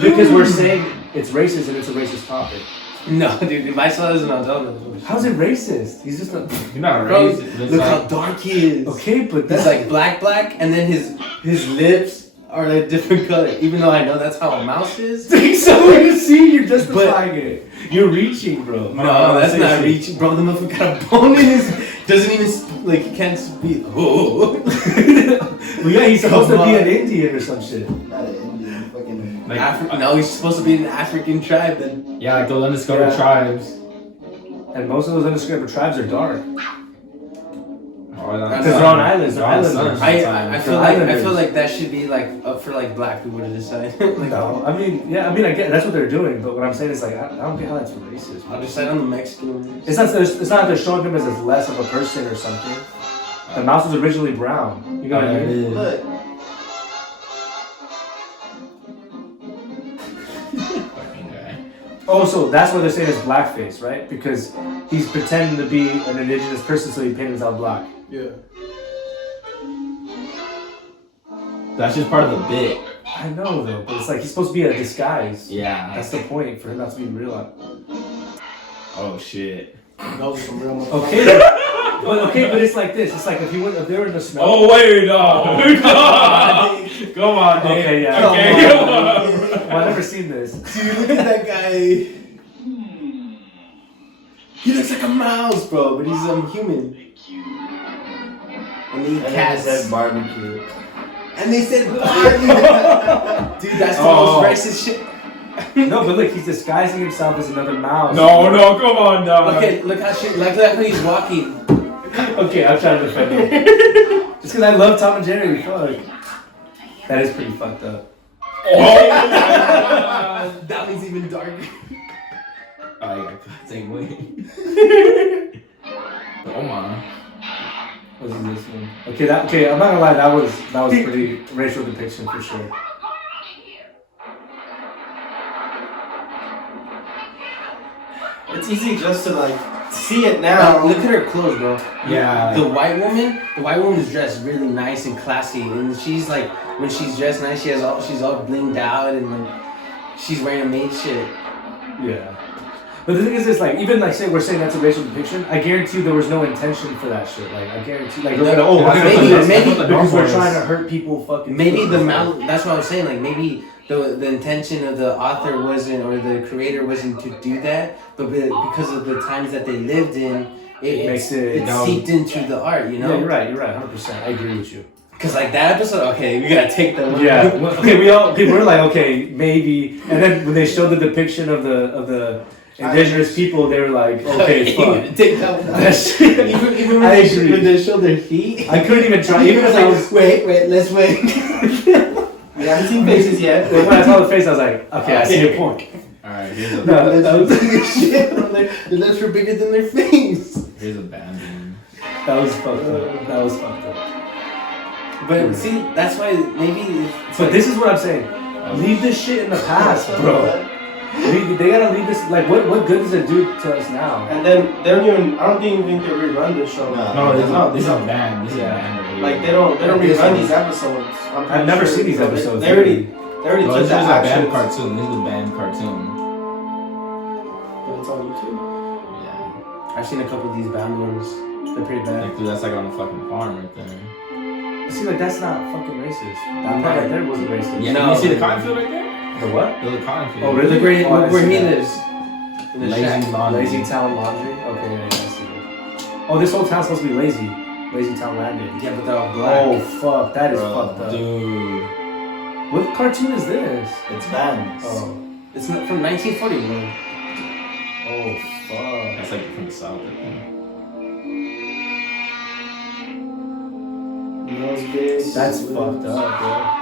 because we're saying it's racist and it's a racist topic. No, dude, if I saw this and I was telling How's it racist? He's just a. You're not Bro, racist. It's look like, how dark he is. Okay, but He's that's like black, and then his lips are like different color. Even though I know that's how a mouse is. so you see, you're justifying it. You're reaching, bro. No, that's not seriously. reaching, bro. The motherfucker got a bone in his. Doesn't even like he can't speak. Oh. Well, yeah, he's supposed to Come be on. an Indian or some shit. Not an Indian, fucking. like, No, he's supposed to be an African tribe then. yeah, like those undiscovered Yeah. tribes. And most of those undiscovered tribes are dark. Oh, Because they're on islands. They're They're on islanders. islands. I feel like that should be like up for like black people to decide. Like, No, I mean, I get that's what they're doing, but what I'm saying is like I don't get how that's racist. I'll decide on the Mexican ones. It's not that they're showing him as less of a person or something. The mouse was originally brown. You know what I mean? Look. Fucking guy. Oh, so that's why they're saying it's blackface, right? Because he's pretending to be an indigenous person, so he painted himself black. Yeah. That's just part of the bit. I know though, but it's like he's supposed to be a disguise. Yeah. That's the point for him not to be real. Oh shit. Those are some real motherfuckers. Okay, but it's like this. It's like if they were in the snow. Oh wait, no. Come on, Dave. Okay, yeah. Okay, come on. Well, I've never seen this. Dude, look at that guy. He looks like a mouse, bro, but he's human. and they eat And cats. they said barbecue. And they said barbecue. Dude, that's the most racist shit. No, but look, he's disguising himself as another mouse. No, come on, dog. Okay, look how he's walking. Okay, I'm trying to defend him. Just because I love Tom and Jerry, fuck. That is pretty fucked up. That one's even darker. Oh, yeah, same way. Oh my. What is this one? Okay, I'm not gonna lie, that was pretty racial depiction for sure. It's easy just to like see it now. Look at her clothes, bro. Yeah. The white woman is dressed really nice and classy, and she's like, when she's dressed nice, she's all blinged out, and like, she's wearing a maid shit. Yeah. But the thing is this, like, even like say we're saying that's a racial depiction, I guarantee there was no intention for that shit. Like, I guarantee, like, No, maybe the because we're trying to hurt people, fucking. Maybe that's what I was saying. Like, maybe the intention of the author wasn't, or the creator wasn't to do that, but because of the times that they lived in, it seeped into the art. You know? Yeah, you're right, 100%. I agree with you. Cause like that episode, okay, we gotta take that one. Yeah. Okay, people were like, okay, maybe, and then when they showed the depiction of the indigenous people, they were like, okay, fuck. Take that one. Even when they showed their feet, I couldn't even try. Even was if I like, was, wait, let's wait. We haven't seen faces yet. when I saw the face, I was like, okay, I see your point. Alright, here's a No, that was Shit, their lips were bigger than their face. here's a band. that was fucked up. That was fucked up. But see, that's why maybe. But this is what I'm saying. Leave this shit in the past, bro. They gotta leave this. Like, what good does it do to us now? And then they don't even. I don't even think they rerun this show. No, this is a band. This is a band. Like they don't rerun these episodes. I've never seen these episodes. They already No, took this is the a band actions. cartoon. This is a band cartoon. It's on YouTube. Yeah. I've seen a couple of these band ones. They're pretty bad. Like, dude, that's like on a fucking farm right there. See, like, that's not fucking racist. That part right there wasn't racist. Yeah, No. you see the cotton field right there? The what? The cotton field. Oh, really? Look where, Oh, I look where see he that. lives. In the Lazy shack. laundry. Lazy Town Laundry? Okay, yeah, I see it. Oh, this whole town's supposed to be lazy. Lazy Town Landing. Yeah, but they're all black. Oh, fuck. That is Bro, fucked up. Dude. What cartoon is this? It's bands. Oh. It's not from 1941. Oh, fuck. That's like from the south. I think. That's fucked up, bro.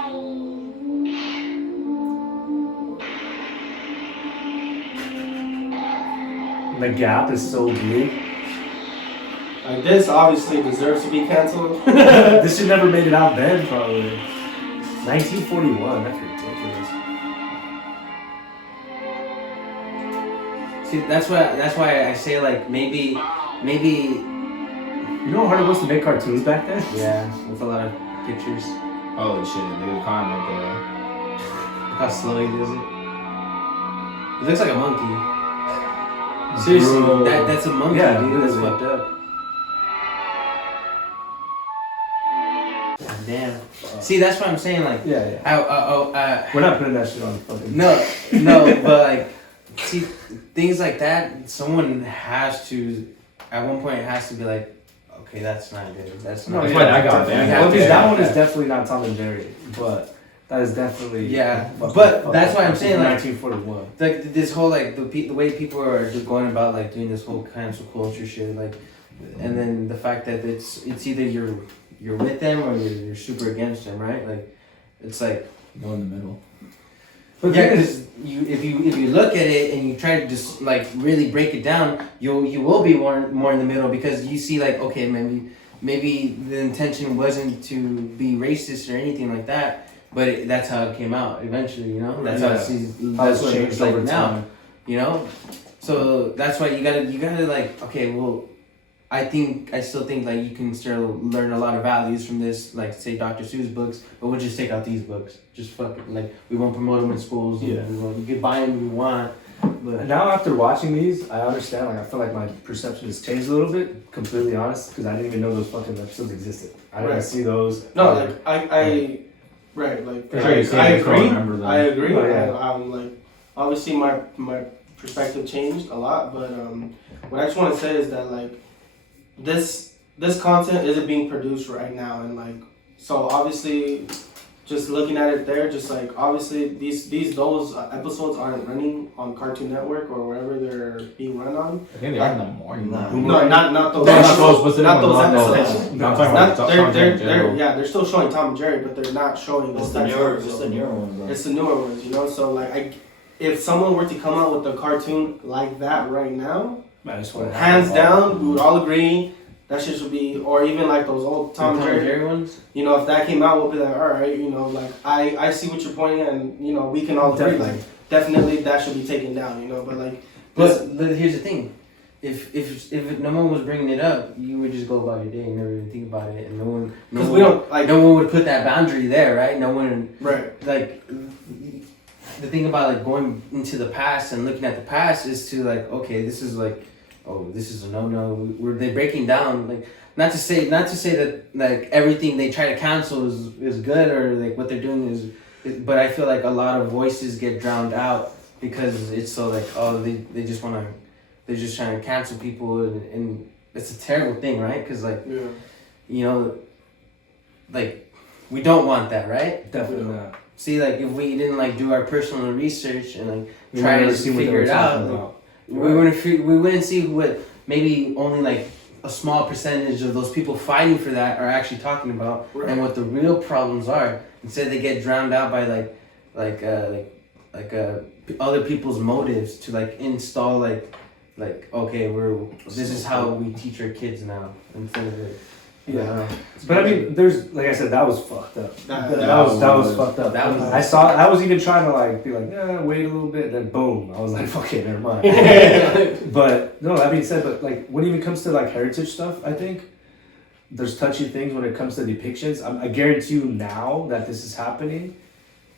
The gap is so big. Like this obviously deserves to be canceled. This should never made it out then, probably. 1941, that's ridiculous. See, that's why I say like maybe. You know how hard it was to make cartoons back then? Yeah, with a lot of pictures. Holy shit, look at the cotton right Look how slow he does it. He looks like a monkey. Seriously, Bro. that's a monkey, Yeah, dude. That's literally. fucked up. Damn. See, that's what I'm saying. Like, Yeah. We're not putting that shit on fucking. no, but like, see, things like that. Someone has to, at one point, it has to be like, okay, that's not good. That's not. That's good. why I got definitely. that. Well, because that one is Yeah. definitely not Tom and Jerry, but that is definitely. Yeah, fucking but fucked that's up. why I'm saying, like, 1941. Like this whole like the way people are just going about like doing this whole cancel culture shit, like, and then the fact that it's either you're with them or you're super against them, right? Like, it's like, Go in the middle. But yeah, the thing because if you look at it and you try to just like really break it down, you will be more in the middle, because you see like, okay, maybe the intention wasn't to be racist or anything like that, but that's how it came out eventually, you know. That's how Yeah. that's what changed it's like over now, time. you know. So that's why you gotta like, okay, well, I still think like you can still learn a lot of values from this, like say Dr. Seuss books, but we'll just take out these books. Just fuck it. Like, we won't promote them in schools. Yeah. You can buy them if you want, but Now after watching these, I understand. Like, I feel like my perception has changed a little bit. Completely honest, because I didn't even know those fucking episodes existed. I didn't Right. see those. No, like I right, like For sure you see I it, so agree. remember them. I agree. Oh, yeah. I'm like, obviously my perspective changed a lot, but what I just want to say is that like this this content isn't being produced right now, and like, so obviously, just looking at it there, just like obviously those episodes aren't running on Cartoon Network or wherever they're being run on. I think they are in the morning. No. No, not those. Not those episodes. No, I'm talking about They're still showing Tom and Jerry, but they're not showing those. It's the newer ones. Bro. It's the newer ones, you know. So like, if someone were to come out with a cartoon like that right now, hands down, we would all agree that shit should be, or even like those old Tom and Jerry ones. You know, if that came out, we'll be like, all right, you know, like I see what you're pointing at, and you know, we can all agree, like definitely that should be taken down, you know. But like, but here's the thing, if no one was bringing it up, you would just go about your day and never even think about it, and no one would put that boundary there, right? No one, right? Like, the thing about like going into the past and looking at the past is to like, okay, this is like, oh, this is a no. They're breaking down, like, not to say that like everything they try to cancel is good or like what they're doing is, but I feel like a lot of voices get drowned out because it's so like, oh, they're just trying to cancel people, and it's a terrible thing, right? Because like, you know, like, we don't want that, right? Definitely not. See, like, if we didn't like do our personal research and like try to figure it out, like, we wouldn't see what maybe only like a small percentage of those people fighting for that are actually talking about, and what the real problems are. Instead, they get drowned out by other people's motives to like install like okay, this is how we teach our kids now, instead of it. Yeah, but I mean, there's, like I said, that was fucked up. That was fucked up. I was even trying to like be like, wait a little bit, then boom, I was like, fuck it, never mind. But no, that being said, but like when it even comes to like heritage stuff, I think there's touchy things when it comes to depictions. I guarantee you now that this is happening,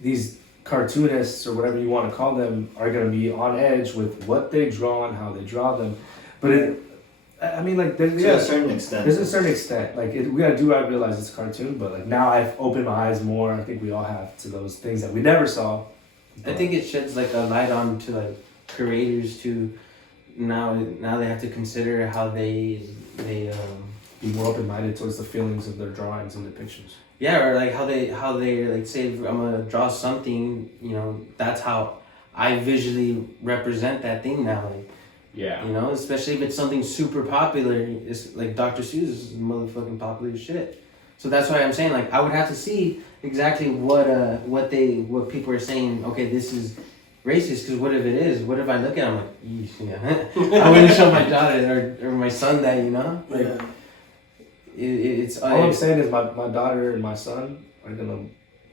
these cartoonists or whatever you want to call them are gonna be on edge with what they draw and how they draw them. But I mean, like, there's to a certain extent. There's a certain extent. Like, we gotta do. I realize it's a cartoon, but like now I've opened my eyes more. I think we all have to those things that we never saw. I think it sheds like a light on to like creators to now they have to consider how they be more open-minded towards the feelings of their drawings and depictions. Yeah, or like how they like say, if I'm gonna draw something, you know, that's how I visually represent that thing now. Like, yeah. You know, especially if it's something super popular. It's like Dr. Seuss is motherfucking popular shit. So that's why I'm saying, like, I would have to see exactly what people are saying. Okay, this is racist. Because what if it is? What if I look at it, I'm like, yeah. I wouldn't show my daughter or my son that, you know. Like, it's all I'm saying is my daughter and my son are gonna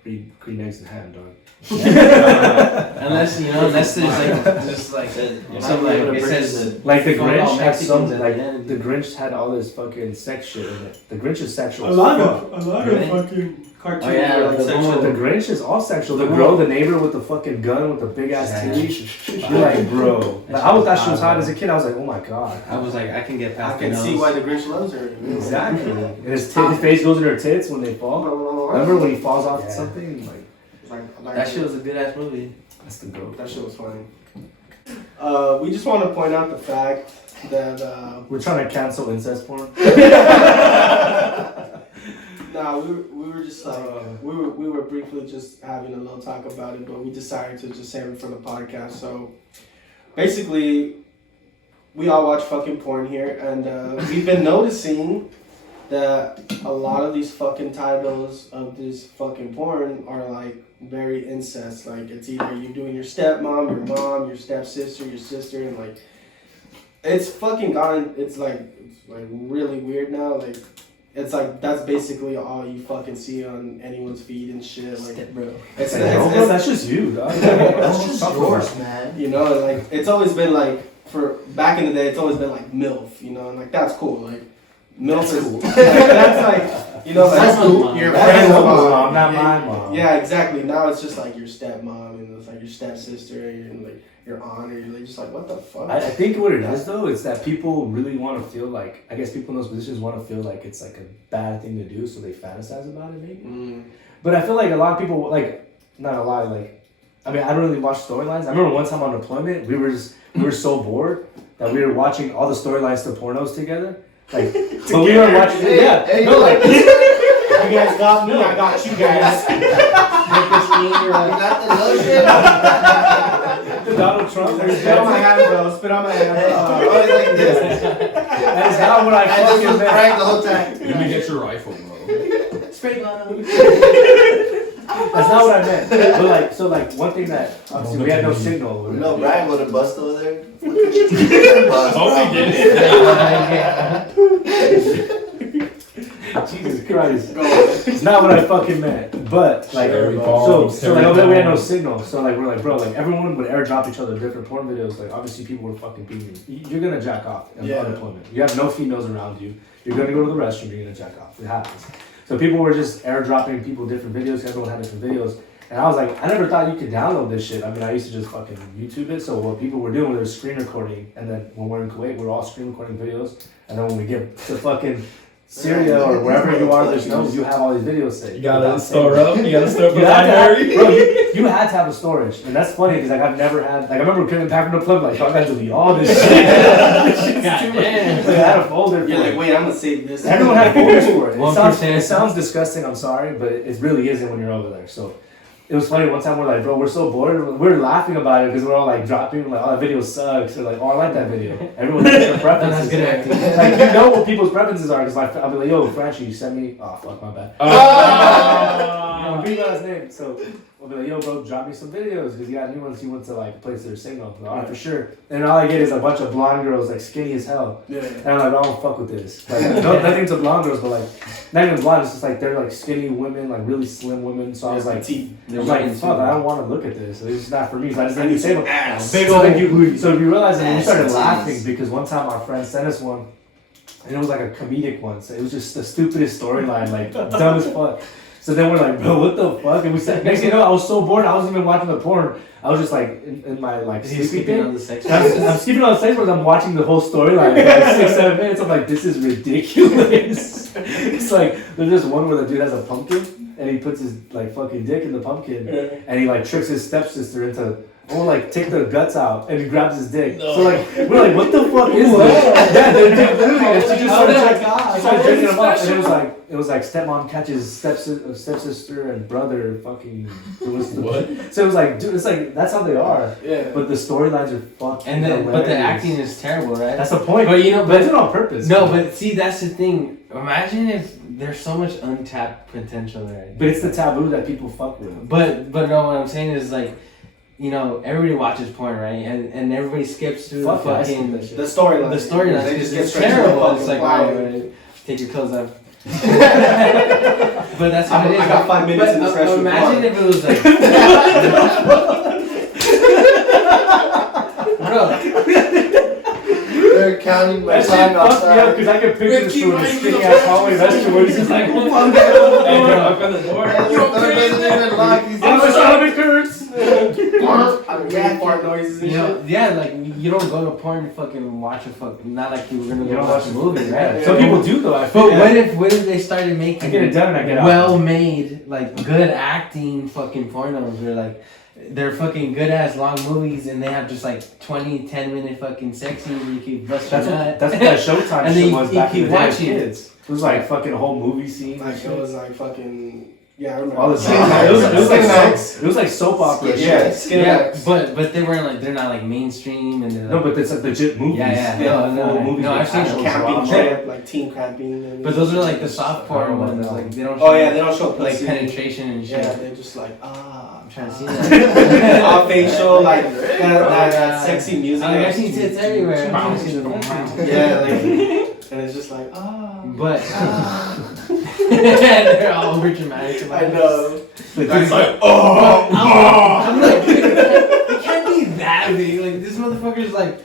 read Green Eggs and Ham, dog. unless there's like just like some like it says like the Grinch had some like the Grinch had all this fucking sex shit in it. The Grinch is sexual. A lot of fucking cartoons. Oh yeah, like sexual. The Grinch is all sexual. The girl, the neighbor with the fucking gun with the big ass titties. You're like, bro. Like, I thought she was hot as a kid. I was like, oh my god. I was like, I can get past. I can see why the Grinch loves her. Exactly. And his face goes in her tits when they fall. Remember when he falls off something? Like that shit was a good ass movie. That's the goat. That shit was funny. We just want to point out the fact that we're trying to cancel incest porn. Nah, we were just like we were briefly just having a little talk about it, but we decided to just save it for the podcast. So basically, we all watch fucking porn here, and we've been noticing that a lot of these fucking titles of this fucking porn are like very incest. Like, it's either you doing your stepmom, your mom, your stepsister, your sister, and like it's fucking gotten it's like really weird now. Like, it's like that's basically all you fucking see on anyone's feed and shit. Like, bro, that's just you, dog. That's just yours, man. You know, like, it's always been like, for back in the day, it's always been like MILF. You know, and like that's cool. Like, MILF is cool. That's like, you know, like, that's cool. Your friend's mom, not my mom. Yeah, exactly. Now it's just like your stepmom, and it's like your stepsister, and like your aunt, or you're like, just like, what the fuck? I think what it is though is that people really want to feel like, I guess people in those positions want to feel like it's like a bad thing to do, so they fantasize about it maybe. But I feel like a lot of people, like, not a lot, like, I mean, I don't really watch storylines. I remember one time on deployment, we were so bored that we were watching all the storylines to pornos together. Like, but we were watching. No, like. You guys got me, I got you guys. You got the lotion? Donald Trump. Spit on my hand, bro. Spit on my hand. Always like this. That is not what I I just fucking was meant. pranked the whole time. Let me get your rifle, bro. Spray bottle. That's not what I meant. But like, so like, one thing that obviously we had no signal. You know, Brian would have bust over there. Oh, we did Jesus Christ. It's not what I fucking meant. But like, Cherry so bombs, like, cherry over there we had no bombs. signal. So like, we're like, bro, like everyone would airdrop each other different porn videos. Like, obviously people were fucking beating you. You're gonna jack off in unemployment. You have no females around you. You're gonna go to the restroom. You're gonna jack off. It happens. So people were just airdropping people different videos. Everyone had different videos. And I was like, I never thought you could download this shit. I mean, I used to just fucking YouTube it. So what people were doing was screen recording. And then when we're in Kuwait, we're all screen recording videos. And then when we get to fucking Syria or wherever you are, there's no, you have all these videos saved. You gotta store up. You gotta store up You the had to have, library. bro, you had to have a storage. And that's funny because like I've never had, like I remember coming back from the club, like, I gotta delete all this shit. Like, I had a folder for You're like, it. wait, I'm gonna save this. Everyone had folders for it. 1%. It sounds disgusting, I'm sorry, but it really isn't when you're over there. So it was funny, one time we're like, bro, we're so bored. We're laughing about it because we're all like dropping, like, oh, that video sucks. Or like, oh, I like that video. Everyone has their preferences. That's good acting. Like, you know what people's preferences are because I'll be like, yo, Franchi, you sent me, oh, fuck, my bad. You know, big last name. So I'll be like, yo, bro, drop me some videos because he got new ones. He went to like place their signal. All right, for sure. And all I get is a bunch of blonde girls like skinny as hell. Yeah. And I'm like, I don't fuck with this. Like, no, nothing to blonde girls, but like, not even blonde. It's just like they're like skinny women, like really slim women. So I was like, fuck, I don't want to look at this. It's just not for me. So I just didn't say them. Ass. So like you realize that we started Ass. laughing because one time our friend sent us one, and it was like a comedic one. So it was just the stupidest storyline, like dumb as fuck. So then we're like, bro, what the fuck? And we said, next thing you know, I was so bored. I wasn't even watching the porn. I was just like in my like He's sleepy skipping thing. on the sex. I'm skipping on the sex where I'm watching the whole storyline for like 6-7 minutes. I'm like, this is ridiculous. It's like there's this one where the dude has a pumpkin and he puts his like fucking dick in the pumpkin and he like tricks his stepsister into like take the guts out and he grabs his dick. So like we're like, what the fuck is this? Yeah, they're literally. And she just started drinking them up, and it was like stepmom catches stepsister and brother fucking. What? So it was like, dude, it's like that's how they are. Yeah. But the storylines are fucking. And then, but the hilarious. acting is terrible, right? That's the point. But you know, But it's on purpose. No, but see, that's the thing. Imagine if there's so much untapped potential there. But it's the taboo that people fuck with. But no, what I'm saying is like, you know, everybody watches porn, right? And everybody skips through Fuck the yeah, I skip fucking that shit. The storyline. the storyline. They It's just get straight to the terrible. fucking It's like, plot. alright, take your clothes off. But that's what it is. I got 5 minutes in this But restaurant. imagine if it was like, bro. They're counting my That shit time fucked me up outside. because I could picture this through a skinny ass hallway restroom where he's just like, what the fuck? Hey, bro, knock on the door. The door doesn't even lock. He's I'm my stomach hurts. I'm getting fart noises and You know, shit. yeah, like you don't go to porn to fucking watch a fucking, not like you were gonna You go don't watch a movie, right? Some people do though. I But feel what if they started I making get it done and I get out. well-made, like good acting fucking pornos where like they're fucking good ass long movies and they have just like 10-minute fucking sex scenes where you keep busting That's nut. what that Showtime And shit then was you back in keep the day as watching it. kids. It was like fucking a whole movie scene. Like it was like fucking I remember. All the Skin time. It was like Max. it was like soap opera. Skin shit. Yeah, Skin Yeah, Max. but they weren't like, they're not like mainstream and they're like, No, but it's like legit movies. Yeah, Yeah, no, movies no, with I've seen actual camping drama. trip, like teen camping. And but those are like the soft porn I don't ones, know. like they don't Oh yeah, they don't show like pussy. penetration and shit. Yeah, they're just like I'm trying to see that. all facial, like that sexy music. I mean, I've seen tits everywhere. I'm trying to see the Yeah, like, and it's just like But they're all over dramatic. I know. It's like, I'm like, it can't be that big. Like this motherfucker's like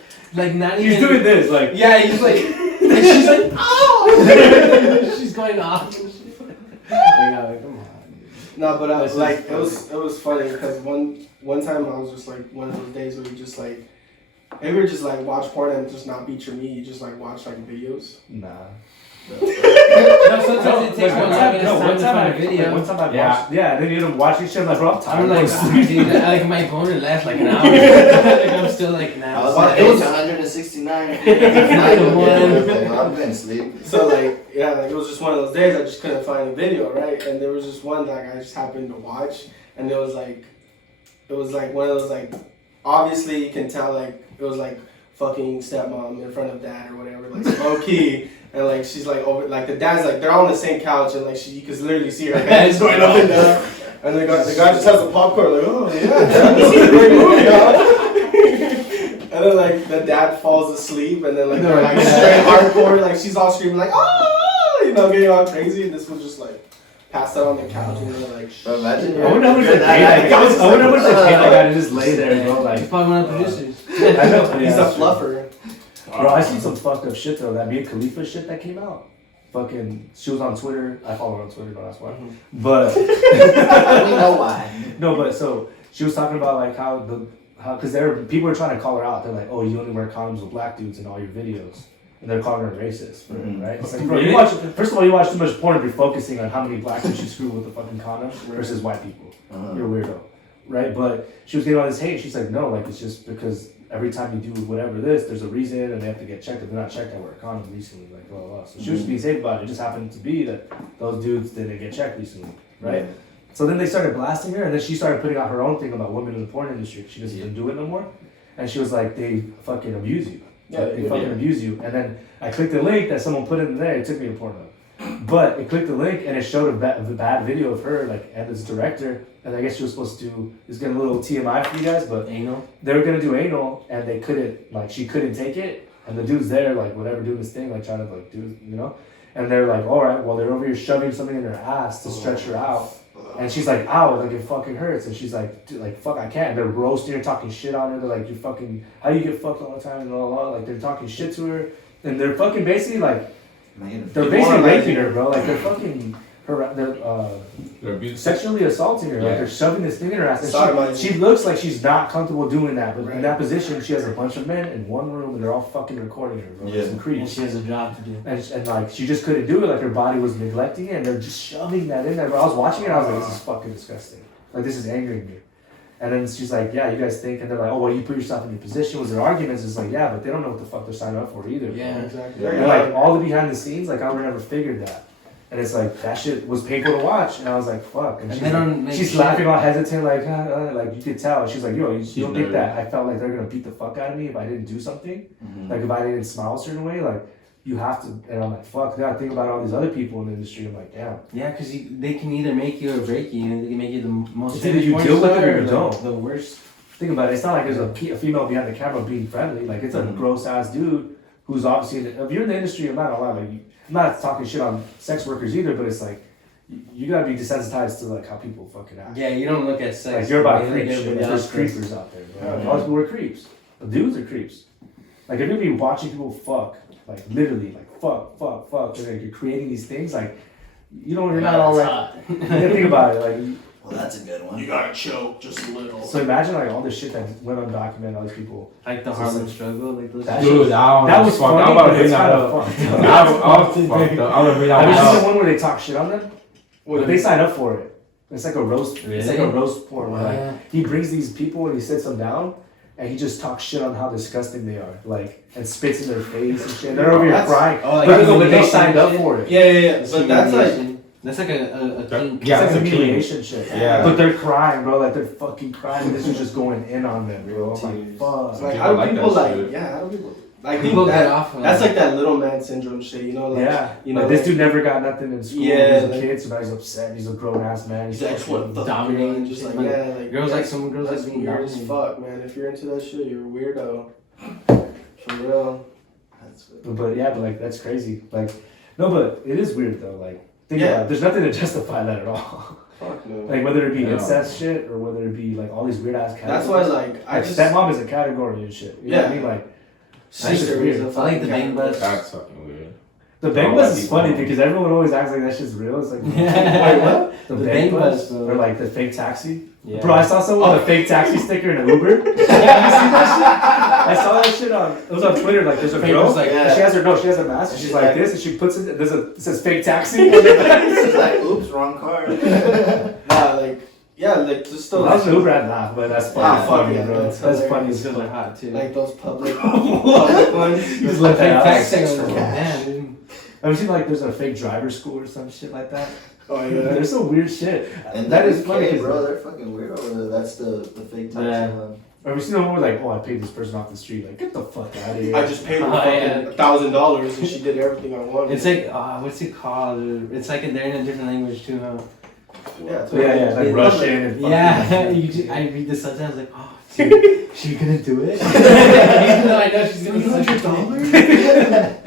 not even. he's doing this like. Yeah, he's like, and she's like, oh, she's going off. And shit. Like, oh, come on. No, but This is like it was funny because one time I was just like one of those days where you just like maybe you just like watch porn and just not beat your meat. You just like watch like videos. Nah. No, sometimes it takes 1 minute to find a video. One time I watched, then you end up watching shit. I'm like, bro, I'm tired. I'm like, of sleep. dude, like my boner lasts like an hour. Like I'm still like now. I was like, it was 169. I've been asleep. So like, yeah, like it was just one of those days I just couldn't find a video, right? And there was just one like I just happened to watch, and it was like one of those like, obviously you can tell like it was like fucking stepmom in front of dad or whatever, like low key. And like she's like over, like the dad's like they're all on the same couch, and like you can literally see her hands going up and down. And the guy just has the popcorn like, oh yeah, Dad, this is a great movie, huh? And then like the dad falls asleep, and then like they're like straight hardcore, like she's all screaming like, oh, you know, getting all crazy, and this was just like passed out on the couch, and they're like, imagine. I wonder how much the kid got to just lay there and go like. He's probably one of the producers. I know. he's a fluffer. Bro, I seen some fucked up shit though. That Mia Khalifa shit that came out. Fucking, she was on Twitter. I follow her on Twitter, but that's why. But We know why. no, but so she was talking about like how because people were trying to call her out. They're like, oh, you only wear condoms with black dudes in all your videos, and they're calling her racist for it, right? It's like, bro, you watch. First of all, you watch too much porn if you're focusing on how many black dudes you screw with a fucking condom versus white people. You're a weirdo, right? But she was getting all this hate. She's like, no, like it's just because. Every time you do whatever this, there's a reason, and they have to get checked. If they're not checked, I wear a condom recently, like blah blah. So she was being safe about it. It just happened to be that those dudes didn't get checked recently, right? So then they started blasting her, and then she started putting out her own thing about women in the porn industry. She doesn't do it no more, and she was like, they fucking abuse you. They fucking abuse you. And then I clicked the link that someone put in there. It took me to Pornhub, but it clicked the link and it showed a bad video of her, like, and this director. And I guess she was supposed to do, it's getting a little TMI for you guys, but anal. They were gonna do anal, and they couldn't, like, she couldn't take it, and the dude's there, like, whatever, doing this thing, like, trying to, like, do, you know, and they're like, all right, well, they're over here shoving something in her ass to stretch her out, and she's like, ow, like, it fucking hurts, and she's like, dude, like, fuck, I can't, and they're roasting her, talking shit on her, they're like, you fucking, how do you get fucked all the time, and blah, blah, like, they're talking shit to her, and they're fucking basically, like, they're basically raping her, bro, like, they're fucking, they're sexually assaulting her, like they're shoving this thing in her ass, and she looks like she's not comfortable doing that, but in that position, she has a bunch of men in one room, and they're all fucking recording her, bro. Some creeps. And she has a job to do. And like, she just couldn't do it, like her body was neglecting it, and they're just shoving that in there, bro. I was watching it, I was like, this is fucking disgusting. Like, this is angering me. And then she's like, yeah, you guys think, and they're like, oh, well, you put yourself in your position. Was their arguments? It's like, yeah, but they don't know what the fuck they're signing up for either. Yeah, exactly. And like, all the behind the scenes, like, I would never figured that. And it's like, that shit was painful to watch. And I was like, fuck. And she's laughing all hesitant, like, like, you could tell. She's like, yo, you don't get that. I felt like they're going to beat the fuck out of me if I didn't do something. Like, if I didn't smile a certain way, like, you have to. And I'm like, fuck, I think about all these other people in the industry. I'm like, damn. Yeah, because they can either make you or break you. They can make you the most. It's either you deal with it or you don't. The worst. Think about it. It's not like there's a female behind the camera being friendly. Like, it's a gross ass dude who's obviously, if you're in the industry, I'm not gonna lie, like, I'm not talking shit on sex workers either, but it's like, you gotta be desensitized to like how people fucking act. Yeah, you don't look at sex. Like, you're about creeps. There's creepers out there, bro. All these people are creeps. The dudes are creeps. Like, if you're gonna be watching people fuck, like, literally, like, fuck, and like, you're creating these things, like, you know, you're not all like, you gotta think about it, like. Well, that's a good one. You gotta choke just a little. So imagine like all the shit that went undocumented, all these people. Like the Harlem Struggle, like those. That was funny, I'm about to but it's bring kind that of up. fucked I'm about to bring that Have you seen the up. one where they talk shit on them? But they sign up for it. It's like a roast. It's like a roast porn. Where, like, he brings these people and he sits them down, and he just talks shit on how disgusting they are, like, and spits in their face and shit. They're over here crying, but they signed up for it. Yeah. But that's like. That's like a kink. Yeah, it's like a humiliation shit. Yeah. But they're crying, bro. Like, they're fucking crying. This is just going in on them, bro. I'm like, fuck. Like, how do people like? Yeah, how do people? Like, people get off. That's like that little man syndrome shit, you know? Like, yeah. You know, like, this dude never got nothing in school. Yeah, He's a kid, so now he's upset. He's a grown ass man. He's like, what the dominating, just like, like, yeah, like girls like some girls that's like being weird as dominated. fuck, man. If you're into that shit, you're a weirdo. For real. That's good. But yeah, but like, that's crazy. Like, no, but it is weird though. Like, think Yeah. about it. There's nothing to justify that at all. Fuck no. Like, whether it be incest shit or whether it be like all these weird ass categories. That's why, like, I just. stepmom is a category and shit. You know what I mean? Like, that's just Sister weird. is a I like fucking the bang bus. That's fucking weird. The bang bus is funny because everyone always acts like that shit's real. It's like, Wait, what? The bang bus, bro. or like the fake taxi. Yeah. Bro, I saw someone with a fake taxi sticker in an Uber. Have you seen that shit? I saw that shit on. It was on Twitter. Like, there's a girl. Like, and she has a mask. And she's like this, and she puts it. It says fake taxi. It's like, oops, wrong car. Nah, like, Yeah, like just those. That was an Uber I'd laugh, but that's funny. Fuck yeah, bro. that's That's funny hilarious. as Those are fuck. hot too. Like those public ones. You just let that out. tax Like, thing. cash. Damn, dude. Have you seen like there's a fake driver school or some shit like that? Oh yeah. There's some weird shit. And that that is is funny, 'cause- bro. They're fucking weird over there. That's the fake tax Yeah. one. Have you seen the one where like, oh, I paid this person off the street? Like, get the fuck out of here. I just paid her Oh, fucking $1,000 and she did everything I wanted. It's like what's it called? It's like they're in a different language too, huh? yeah, Yeah, like It- Russian and fucking Yeah, I read the subtitles like, oh, dude, she gonna do it? Even though I know she's gonna do it.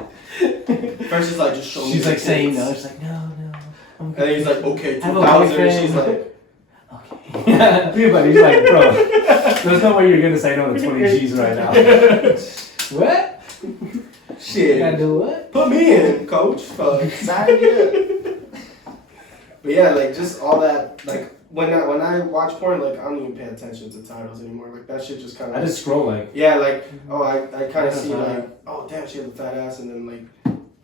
First it's like just show me. She's the like saying kids. no. She's like, no. I'm And then he's like, okay, I have a 2,000. And boyfriend. she's like, okay. Yeah, but he's like, bro, there's no way you're gonna say no to 20 G's right now. What? shit. You gotta do what? Put me in, coach. Fuck. Sign me up. But yeah, like just all that, like when I watch porn, like I don't even pay attention to titles anymore. Like that shit just kind of. I just scroll like, Yeah, like oh I kind of see Yeah. like oh damn she has a fat ass and then like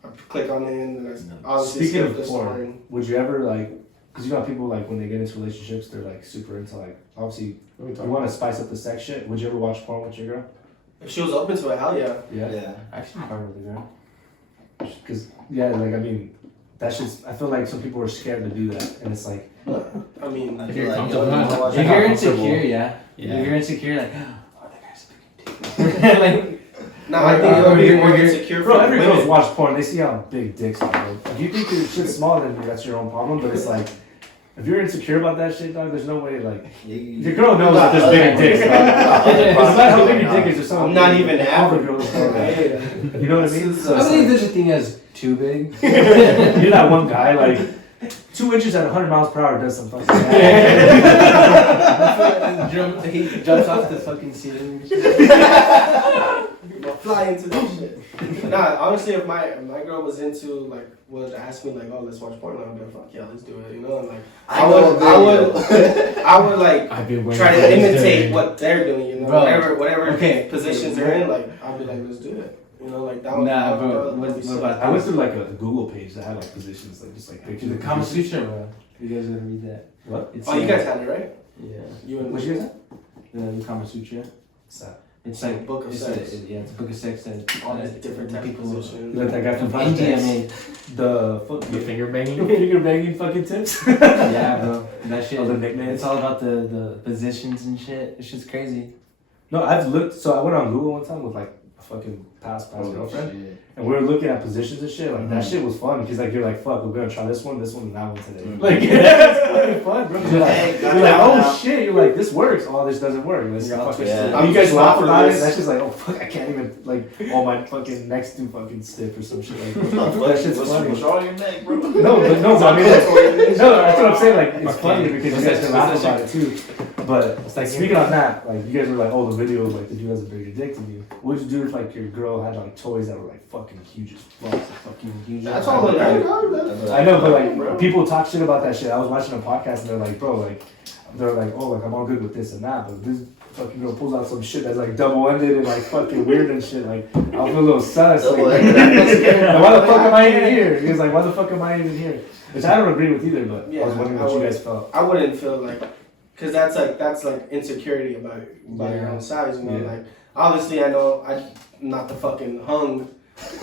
I click on it and then I obviously speaking skip of the porn, story. would you ever like, because you know how people like when they get into relationships, they're like super into like, obviously, you want to spice up the sex shit. Would you ever watch porn with your girl? If she was open to it, hell yeah. Yeah. Actually, part of the girl. Because, yeah, like, I mean, that shit's, I feel like some people are scared to do that. And it's like, I mean, I If feel you're like comfortable yo, you enough. wanna watch If it? you're comfortable. insecure, yeah. Yeah. If you're insecure, like, oh, that guy's a big dick. Like, no, I think it would be more insecure bro, for every women. girl's watch porn, they see how big dicks are, bro. If you think your shit's small, then that's your own problem. But it's like, if you're insecure about that shit, dog, there's no way, like, your girl knows that there's big dicks, dog. It's not how big your dick is, there's someone. I'm not even all the average. girls know that. You know what I mean? So I it's believe like, there's a thing as too big. you're that one guy, like, 2 inches at 100 miles per hour does some fucking He jumps off the fucking ceiling. Fly into that shit. Nah, honestly, if my girl was into like would ask me like, oh, let's watch porn, I'd be like, fuck yeah, let's do it, you know, and like I would like I've been waiting try for to this imitate day. what they're doing, you know, Bro. whatever Okay. positions they're in, like I'll be like, let's do it, you know, like that. Nah, that bro. would be What sick. about I went through like a Google page that had like positions, like just like pictures. the of Kama positions. Sutra, bro? You guys gotta read that. What? It's Oh, you guys had it right? Yeah. You and What you guys The Kama Sutra. What's that? It's like a book of it's sex. yeah, it's a book of sex that All these different types of You positions. like that guy from India Podcast? made. The fucking The finger banging. finger banging fucking tips. Yeah, bro. That shit. Oh, the nicknames. It's all about the positions and shit. It's just crazy. No, I've looked. So I went on Google one time with like a fucking past girlfriend, and we were looking at positions and shit. Like that shit was fun because like you're like, fuck, we're gonna try this one, and that one today. Like yeah, it's fucking fun, bro. You're like, oh shit, you're like, this works. Oh, this doesn't work. Let's fucking. yeah. And you guys I'm laugh just about it. this. That's just like, oh fuck, I can't even like. All my fucking necks too fucking stiff or some shit like that. That That shit's what's funny. wrong with your neck, bro? No, but I mean, like, no, that's what I'm saying. Like, it's Okay. funny because you guys can laugh about it too. But It's like speaking on that, like, you guys were like, oh, the video was like, the dude has a bigger dick than you. What would you do if like your girl had like toys that were like fucking huge as fuck? Fucking huge. That's all that matters. I know, but like, people talk shit about that shit. I was watching a podcast and they're like, bro, like, they're like, oh, like I'm all good with this and that, but this fucking girl pulls out some shit that's like double-ended and like fucking weird and shit. Like, I'll feel a little sus. Like, why the fuck am I even here? He was like, why the fuck am I even here? Which I don't agree with either, but I was wondering what you guys felt. I wouldn't feel like, cause that's like insecurity about your own size, you know. Yeah. Like obviously, I know I'm not the fucking hung.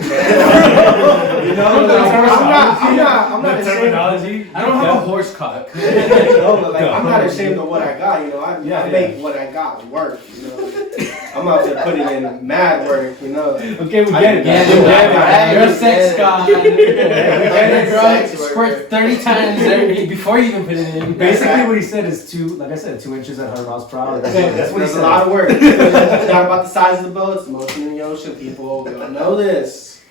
You know, like, I'm not ashamed. terminology. I don't have a horse cock. No, but like I'm not ashamed of what I got. You know, I make what I got work. You know, I'm out there putting in mad work. You know. Okay, we get it. Yeah, We get it. you're a sex god. Sex Girl, squirt 30 times before you even put it in. Basically, what he said is like I said, 2 inches at 100 miles per hour. That's what he There's said. a lot of work. It's not about the size of the boat. It's the motion in the ocean. People we don't know this.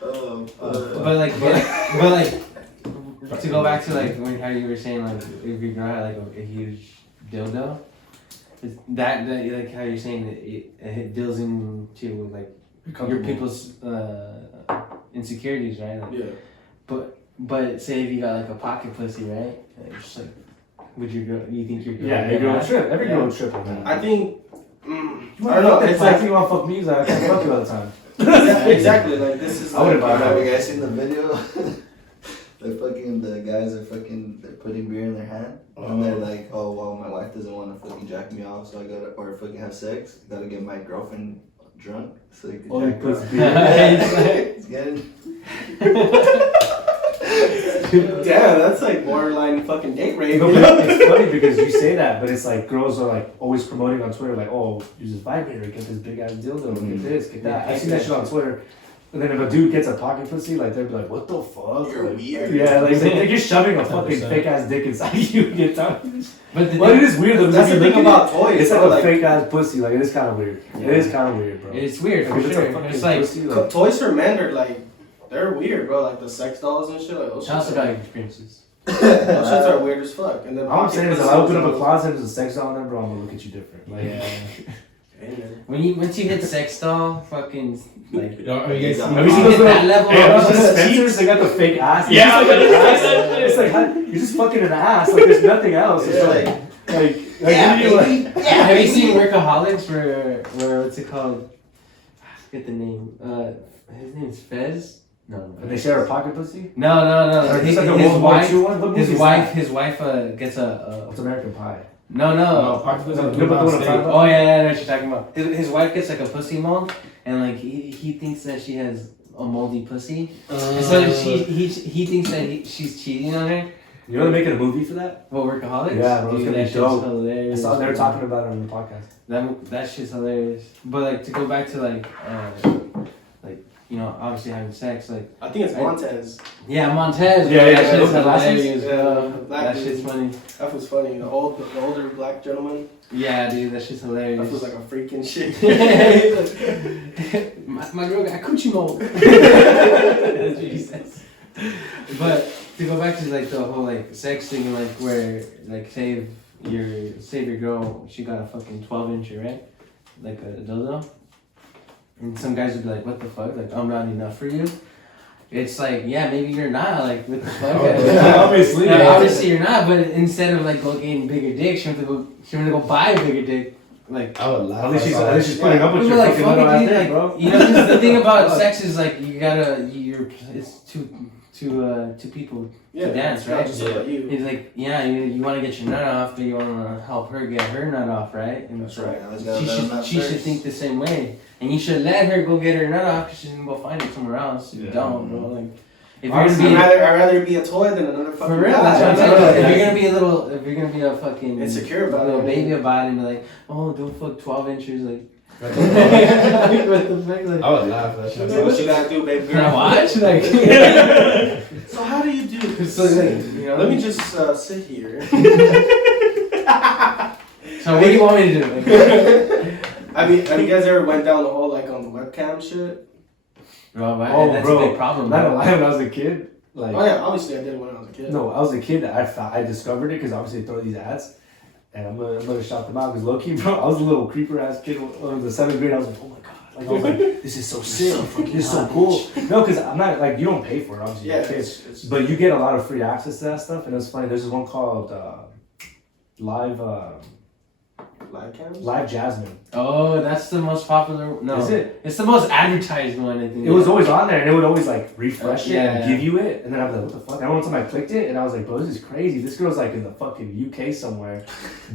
But like, to go back to like how you were saying like if your girl had like a huge dildo, that like how you're saying that it deals into like your people's insecurities, right? Like, Yeah. but say if you got like a pocket pussy, right? Like, just like, would your girl? You think your girl? Yeah, every girl would trip. Every girl would trip on that. I think. I I don't know. It's like you want to fuck me, so I can't fuck you all the time. yeah, exactly. Like this is. I wouldn't buy Have that. you guys seen the video? the guys are they're putting beer in their hand. And they're like, oh, well, my wife doesn't want to fucking jack me off, so I gotta, or fucking have sex. I gotta get my girlfriend drunk so you can jack puts her off. beer. It's getting... Damn, that's like borderline fucking date rape. No, but it's funny because you say that, but it's like girls are like always promoting on Twitter, like, oh, use this vibrator, get this big ass dildo, get this, get that. I've seen that shit on Twitter. And then if a dude gets a pocket pussy, like they'd be like, what the fuck? You're like, weird. Yeah, like they're just shoving a fucking fake ass dick inside you. Get down. But It is weird though. That's the thing about toys. It's like bro, a fake ass pussy. Like it is kind of weird. It is kind of weird, bro. It's weird for Like, if it's a sure. fucking It's like pussy, like, Toys for men are like, they're weird, bro. Like the sex dolls and shit. Like those tell us shits about are, your experiences. those shits are weird as fuck. And then all I'm saying is, if I open up a closet and there's a sex doll in there, bro, I'm gonna look at you different. Like, Once you hit sex doll, fucking like. Are you guys have you seen those that little? level? Hey, of- those Spencer's, they got the fake ass. It's Yeah, just like I was an gonna ass. say that shit. It's like you're just fucking an ass. Like there's nothing else. It's Yeah, like yeah, you like, baby. Have you seen Workaholics where what's it called? I forget the name. His name's Fez. No. and they share a pocket pussy. No. Or His, just like a his World War wife. II one. What movie His is wife. that? His wife gets a. It's American Pie. No. Pocket pussy. No, but the one I'm talking about. Oh yeah, I know what you're talking about. His wife gets like a pussy mold, and like he thinks that she has a moldy pussy. So he thinks that she's cheating on her. You know they're making a movie for that? What, Workaholics? Yeah, bro, it's Dude, gonna that be shit's dope. I hilarious. saw they were talking about it on the podcast. That shit's hilarious. But like to go back to like you know, obviously having sex, like I think it's Montez. yeah, Montez. Yeah, bro, yeah, that shit's the glasses. hilarious, Yeah, bro. black That dude. shit's funny. That was funny. The older black gentleman. Yeah, dude, that shit's That hilarious. was like a freaking shit. my girl got coochie mold. That's what he says. But to go back to like the whole like sex thing, like where like save your girl, she got a fucking 12-incher, right? Like a dildo. And some guys would be like, what the fuck? Like, I'm not enough for you. It's like, yeah, maybe you're not. Like, what the fuck? Obviously, Yeah, obviously you're not. But instead of like go getting bigger dick, she went to go buy a bigger dick. Like, I would laugh. At least she's putting up with we your were like, fucking fuck little it, ass dude. dick, Like, bro. you know, 'cause the thing about sex is like it's two people Yeah, to dance, it's not right? just about you. It's like, yeah, you want to get your nut off, but you want to help her get her nut off, right? And That's right. she should think the same way, and you should let her go get her nut off because she's gonna go find it somewhere else. You Yeah. don't, bro. Like, if Honestly, you're gonna be I'd rather be a toy than another fucking for real, guy. that's what I'm Yeah. saying. If you're gonna be a fucking Insecure about little it. baby about it, and be like, oh, don't fuck 12 inches, like. I What the fuck, like. would laugh at So that what shit. you gotta do, baby Can I girl? watch? Like, So how do you do? so like, you know. Let me just sit here. So what do you want me to do? Like, I mean, have you guys ever went down the whole like on the webcam shit? bro, Oh, that's bro. a big problem. Not Bro. gonna lie, when I was a kid, like Oh yeah, obviously I did it when I was a kid. no, I was a kid. I discovered it because obviously they throw these ads, and I'm gonna shout them out because low key, bro, I was a little creeper ass kid. When I was in 7th grade, I was like, oh my god, like I was like, this is so sick, this is so cool. No, because I'm not like, you don't pay for it, obviously, Yeah, you're a kid. it's But you get a lot of free access to that stuff, and it's funny. There's this one called Live Jasmine. Oh, that's the most popular. No, Is it? It's the most advertised one, I think. It was always on there, and it would always like refresh it Yeah. and give you it, and then I was like, "What the fuck?" And one time I clicked it, and I was like, "Bro, this is crazy. This girl's like in the fucking UK somewhere,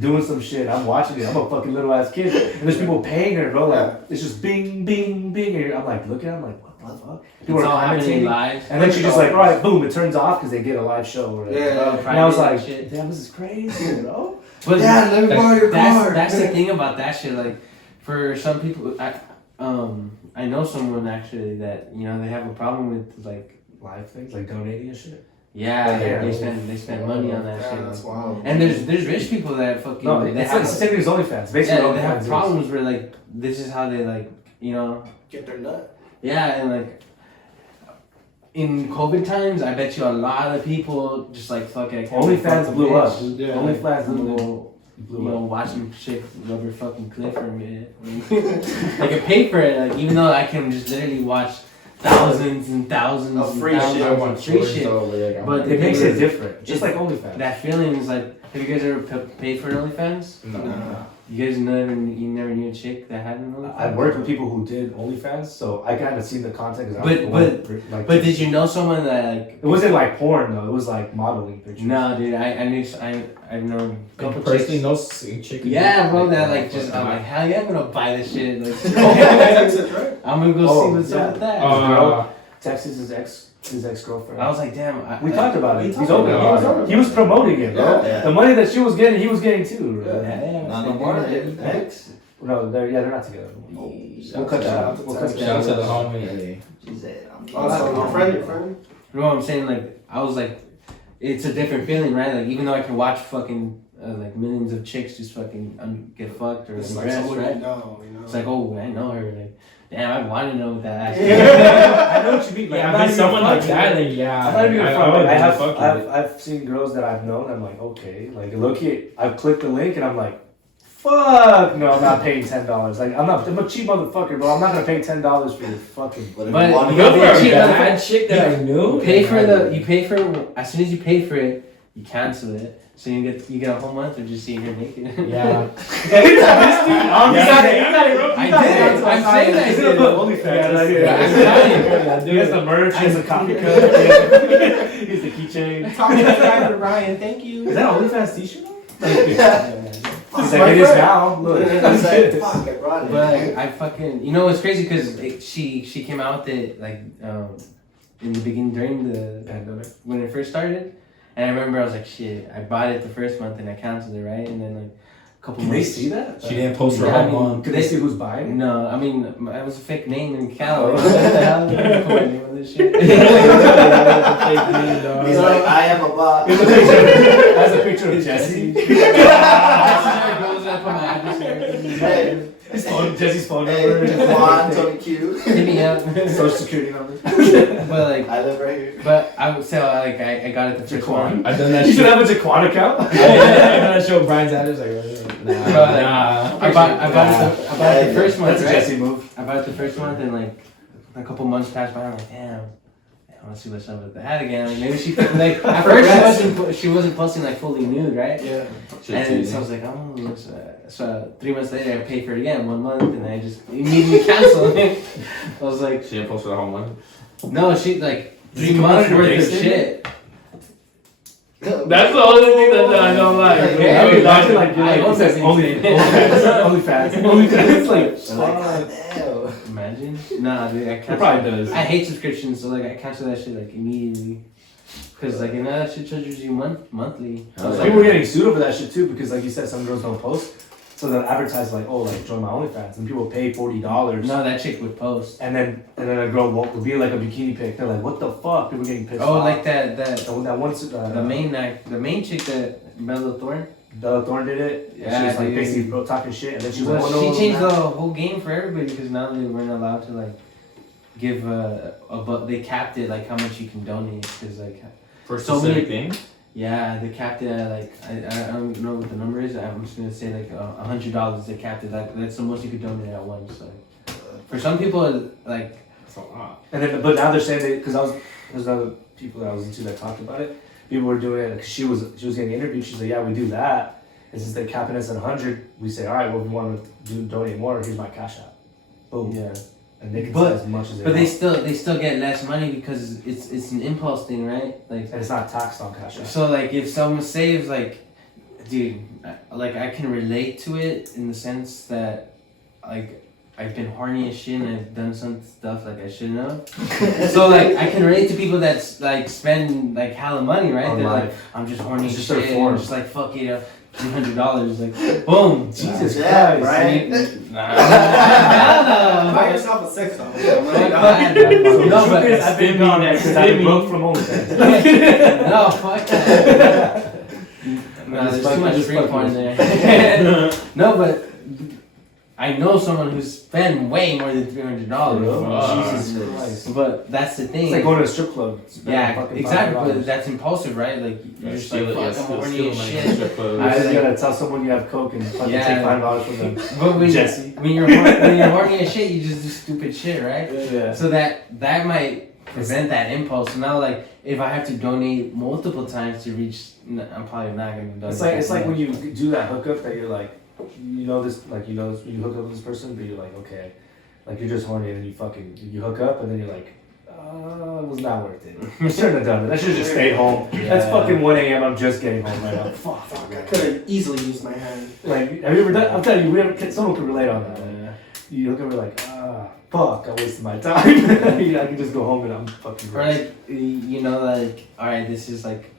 doing some shit. I'm watching it. I'm a fucking little ass kid, and there's people paying her, bro. Like it's just bing, bing, bing. And I'm like looking, I'm like, "What the fuck?" People It's are all happening commentating, live. and then she just like, "All right, boom," it turns off because they get a live show. Or whatever. Yeah. And I was Private like, shit. "Damn, this is crazy, bro." But Dad, let me borrow your car. that's the thing about that shit. Like, for some people, I know someone actually that you know they have a problem with like Live things like donating and shit. yeah, Yeah. they spend money on that Yeah, shit. that's wild. And there's rich people that fucking No, they it's have like the same thing as OnlyFans. Basically, yeah, they have OnlyFans is- problems where like this is how they like you know Get their nut. yeah and like in COVID times I bet you a lot of people just like fuck it. OnlyFans blew up. Yeah. OnlyFans You blew know, up. watching chick rub her fucking clit for a minute. I can pay for it, like even though I can just literally watch thousands and thousands Of and free thousands shit. I of want free shorts shit. though, like, But It makes it It's- different, just like OnlyFans. That feeling is like, have you guys ever paid for an OnlyFans? No. Nah. You guys never knew a chick that had an OnlyFans? I worked with people who did OnlyFans, so I kind of see the content. But did you know someone that like? It wasn't like porn though. It was like modeling pictures. No, dude. I've known a couple personally chicks. no chick. Yeah, bro. That like just I'm like hell yeah, I'm gonna buy this shit. Like, Right? I'm gonna go see what's up with that. Texas his ex-girlfriend. I was like, damn. We talked about it. He's open. He was promoting it, bro. Yeah. The money that she was getting, he was getting too. Bro. Yeah, Not no more. Ex. No, they're not together. We'll cut that out. We'll cut Shout that out to the out. homie. She said, Also, your friend. You know what I'm saying? Like, I was like, it's a different feeling, right? Like, even though I can watch fucking like millions of chicks just fucking get fucked or It's like undressed, someone right? you know. It's like, oh, I know her. Like, damn, I want to know what that actually. I know what you mean. Like, Yeah, I'm if not it's even someone like fucking that, with it. then yeah. I'm not even I fucking. would I've seen girls that I've known. I'm like, okay, like look-y, I've clicked the link and I'm like, fuck no, I'm not paying $10. Like I'm a cheap motherfucker, bro. I'm not gonna pay $10 for your fucking. But if But you want you to gotta go be for cheap, it, bad chick that I knew. You pay for as soon as you pay for it, you cancel it. So you get a whole month of just seeing her naked. Yeah. I did. I'm saying that. He's gonna put OnlyFans. Yeah, He has the merch. He has the coffee cup. He has the keychain. Talk to the guy to Ryan. Thank you. Is that an OnlyFans t-shirt? He's my like, it is friend. now. Look. It's like, fuck, I brought it. But I fucking, you know, it's crazy because she came out with it like in the beginning during the Pandemic. when it first started, and I remember I was like, shit, I bought it the first month and I canceled it, right, and then like a couple Can they months. see that? She didn't post her Yeah, I whole mean, month. Can they see who's buying it? No, I mean it was a fake name in Cali. What the hell? Put my name on this shit. He's like, I am a bot. Has a picture of Jesse. Hey, Jesse's phone hey, number. Juan, Tony Q. Hit me up. Social security number. But like, I live right here. but I would say like I got it the first one. I've done that You should shit. have a Jaquan account. I've done that show Brian's address like, nah. I bought it the first month. That's a Right? Jesse move. I bought it the first month and like a couple months passed by. I'm like, damn. I want to see what's up with that again. Like maybe she like at first she wasn't posting like fully nude, right? Yeah. And so I was like, oh. So 3 months later, I paid for it again 1 month, and I just immediately canceled it. I was like, She didn't post for the whole month. no, she like Did 3 you months come out worth of of your shit. That's the only thing that I don't like. Like, bro. yeah, I mean, Imagine like you're I like, hope it says that's OnlyFans. It's like, I'm like, God damn. Imagine? Nah, dude, I it canceled. probably does. I hate subscriptions, so like I canceled that shit like immediately. Cause like you know that shit charges you monthly. I was People were like, getting sued over that shit too because, like you said, some girls don't post. So they'll advertise like, oh, like join my OnlyFans, and people pay $40. no, that chick would post. And then a girl will be like a bikini pic. They're like, what the fuck? People getting pissed Oh, off. like that that one. the main chick that Bella Thorne. Bella Thorne did it. Yeah, she was like dude. basically talking shit, and then she was Well, like, oh, no, she changed no, the whole game for everybody because now they weren't allowed to like give but they capped it like how much you can donate because like For so specific many things. yeah they capped it at like I don't know what the number is. I'm just gonna say like $100 they capped it like that's the most you could donate at once. So for some people like That's a lot. And then, but now they're saying that because there's other people that I was into that talked about it. People were doing it because she was getting interviewed. She's like, yeah, we do that. And since they're capping us at 100, we say, all right, well, if we want to donate more, here's my cash app. Boom. yeah. And they can But- say as much as they But want. they still get less money because it's an impulse thing, right? Like And it's not taxed on cash app. so like if someone saves like, dude, like I can relate to it in the sense that like I've been horny as shit and I've done some stuff like I shouldn't have. So like I can relate to people that's like spend like hella money, right? They're Online. like, I'm just horny It's as just their shit. form. I'm just like fuck it, $300, like boom. Jesus Yeah, Christ. right? Buy yourself a sex doll. No, but I've been gone because I've been broke from OnlyFans. no, fuck that. No, there's too much free porn there. No, but I know someone who's spent way more than $300. Jesus Christ. But that's the thing. It's like going to a strip club. spending Yeah, fucking exactly. $5. But that's impulsive, right? Like you're just like, fuck, I'm horny as shit. I just gotta tell someone you have coke and fucking Yeah. take $5 from them. But when Jesse. when you're horny as shit, you just do stupid shit, right? Yeah. So that might prevent that impulse. So now, like, if I have to donate multiple times to reach, I'm probably not gonna donate. It's like when you do that hookup that you're like, you know this, like, you know, you hook up with this person, but you're like, okay, like, you're just horny, and then you hook up, and then you're like, it was not worth it. I shouldn't have done it. I should have just stayed home. Yeah. That's fucking 1 a.m. I'm just getting home right now. Fuck. I could have easily used my hand. Like, have you ever done? I'm telling you, someone could relate on that. You look at me like, fuck, I wasted my time. I can just go home and I'm fucking Or gross. like, you know, like, alright, this is like,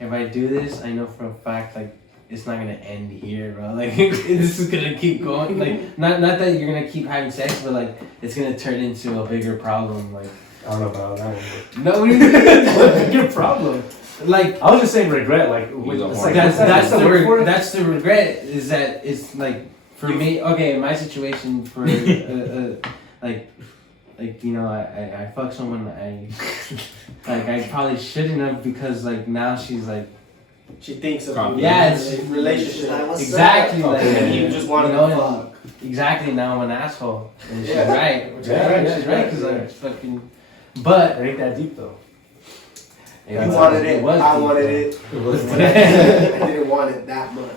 if I do this, I know for a fact, like, it's not gonna end here, bro. Like, this is gonna keep going. Like, not that you're gonna keep having sex, but like, it's gonna turn into a bigger problem. Like, I don't know about that one. no, What's your problem? like, I was just saying regret. Like, it's like that's the word for word. it. That's the regret. Is that it's like for me. Okay, in my situation, for like you know, I fuck someone. I probably shouldn't have because like now she's like. She thinks of Yeah, it's relationship. Exactly. Like, And you just want to fuck. Exactly. Now I'm an asshole. And she's Yeah. right. Yeah, She's yeah, right because yeah. I'm fucking. But It ain't that deep though. You wanted it. I wanted it. It was I didn't want it that much.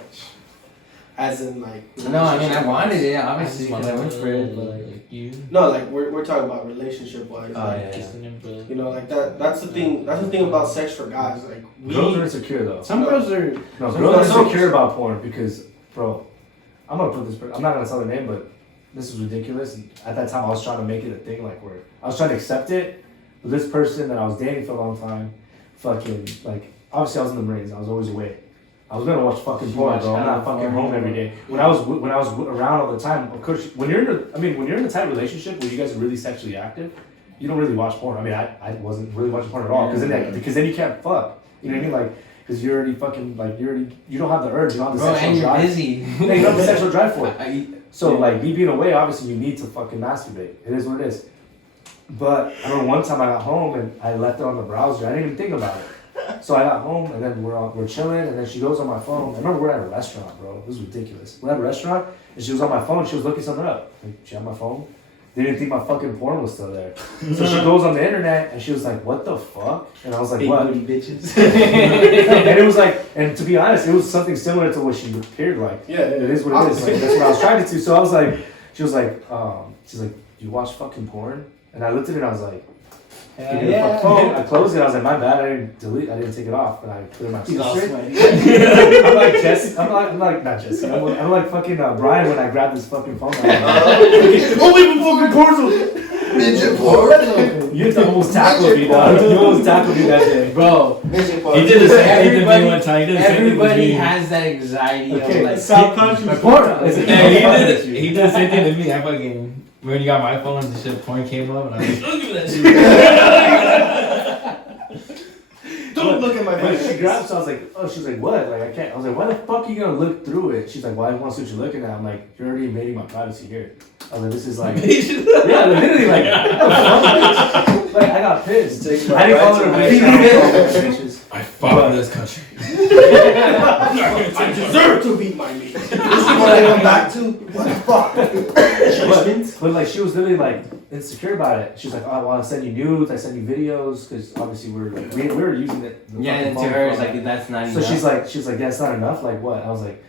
As in, like. No, I mean I wanted it obviously because I went for it. But like, No, like we're talking about relationship wise. oh Like, yeah. you know, like that's the thing. That's the thing about sex for guys. Like Girls are insecure though. Some girls are. No, Some girls are girls- insecure about porn because, bro, I'm gonna put this. I'm not gonna tell the name, but this is ridiculous. And at that time, I was trying to make it a thing, like where I was trying to accept it. But this person that I was dating for a long time, fucking like, obviously I was in the Marines. I was always away. I was gonna watch fucking porn, bro. I'm not fucking home every day. When I was around all the time, of course, when you're in a tight relationship where you guys are really sexually active, you don't really watch porn. I mean, I wasn't really watching porn at all because then you can't fuck. You know what I mean? Like, because you're already fucking like you don't have the urge, you don't have the Bro, sexual and you're drive. busy. Yeah, you don't have the sexual drive for it. I, So like me being away, obviously you need to fucking masturbate. It is what it is. But I remember one time I got home and I left it on the browser. I didn't even think about it. So I got home and then we're chilling and then she goes on my phone. I remember we're at a restaurant, bro. This was ridiculous. We're at a restaurant and she was on my phone. She was looking something up. Like, she had my phone. They didn't think my fucking porn was still there. So she goes on the internet and she was like, "What the fuck?" And I was like, big "What?" booty bitches. And it was like, and to be honest, it was something similar to what she appeared like. Yeah, It is what it is. Like, that's what I was trying to do. So I was like, she was like, "You watch fucking porn?" And I looked at it and I was like, "Give me the fucking phone." I closed it. I was like, "My bad. I didn't take it off." And I put it in my sister. I'm like Jesse. I'm like not Jesse. I'm like fucking Brian when I grabbed this fucking phone. Only fucking porn. Midget porn. You almost tackled me, dog. You almost tackled me that day, Bro, Midget porn. He did the same thing to Everybody- me one time. He did the same thing to everybody me. has that anxiety Okay, of like self-conscious. porn. Hey, he did the same thing to me. I fucking when you got my phone, the shit porn came up, and I was like, look at that shit. Don't look at my When face. she grabbed, so I was like, "Oh," she was like, "What?" Like I can't. I was like, "Why the fuck are you gonna look through it?" She's like, "Well, I want to see what you're looking at." I'm like, "You're already invading my privacy here." I was like, "This is like." Yeah, literally, like, like I got pissed. Takes my I didn't call rights her away. bitch. I fought in this country. I deserve to be my meat. This is what I come back to. What the fuck? But like she was literally like insecure about it. She's like, "Oh, well, I send you nudes, I send you videos, because obviously we were using it." the yeah, fucking and to phone her for, it's like that's not So enough. she's like, "That's not enough." Like what? I was like,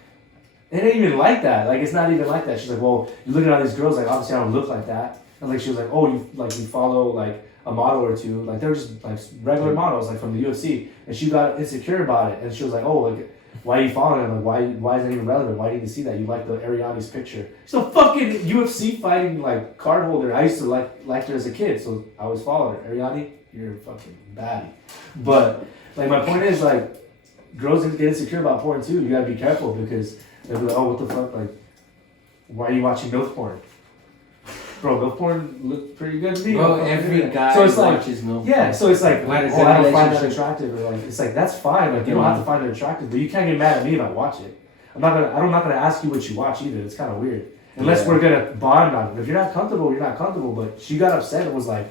"It ain't even like that. Like it's not even like that." She's like, "Well, you're looking at all these girls. Like obviously I don't look like that." And like she was like, "Oh, you follow like a model or two. Like they're just like regular models like from the UFC." And she got insecure about it. And she was like, "Oh, like why are you following him? Like why is that even relevant? Why do you need to see that? You like the Ariane's picture." She's a fucking UFC fighting like card holder. I used to like her as a kid, so I always followed her. Ariane, you're a fucking baddie. But like my point is like girls get insecure about porn too. You gotta be careful because they'll be like, "Oh, what the fuck? Like, why are you watching MILF porn?" Bro, MILF porn looks pretty good to me. Bro, every guy So it's like, watches MILF. yeah, so it's like, Why oh, does I that don't find that relationship- attractive, or like, it's like that's fine. Like, you don't have to find it attractive, but you can't get mad at me if I watch it. I'm not gonna ask you what you watch either. It's kind of weird, unless we're gonna bond on it. If you're not comfortable, you're not comfortable. But she got upset. It was like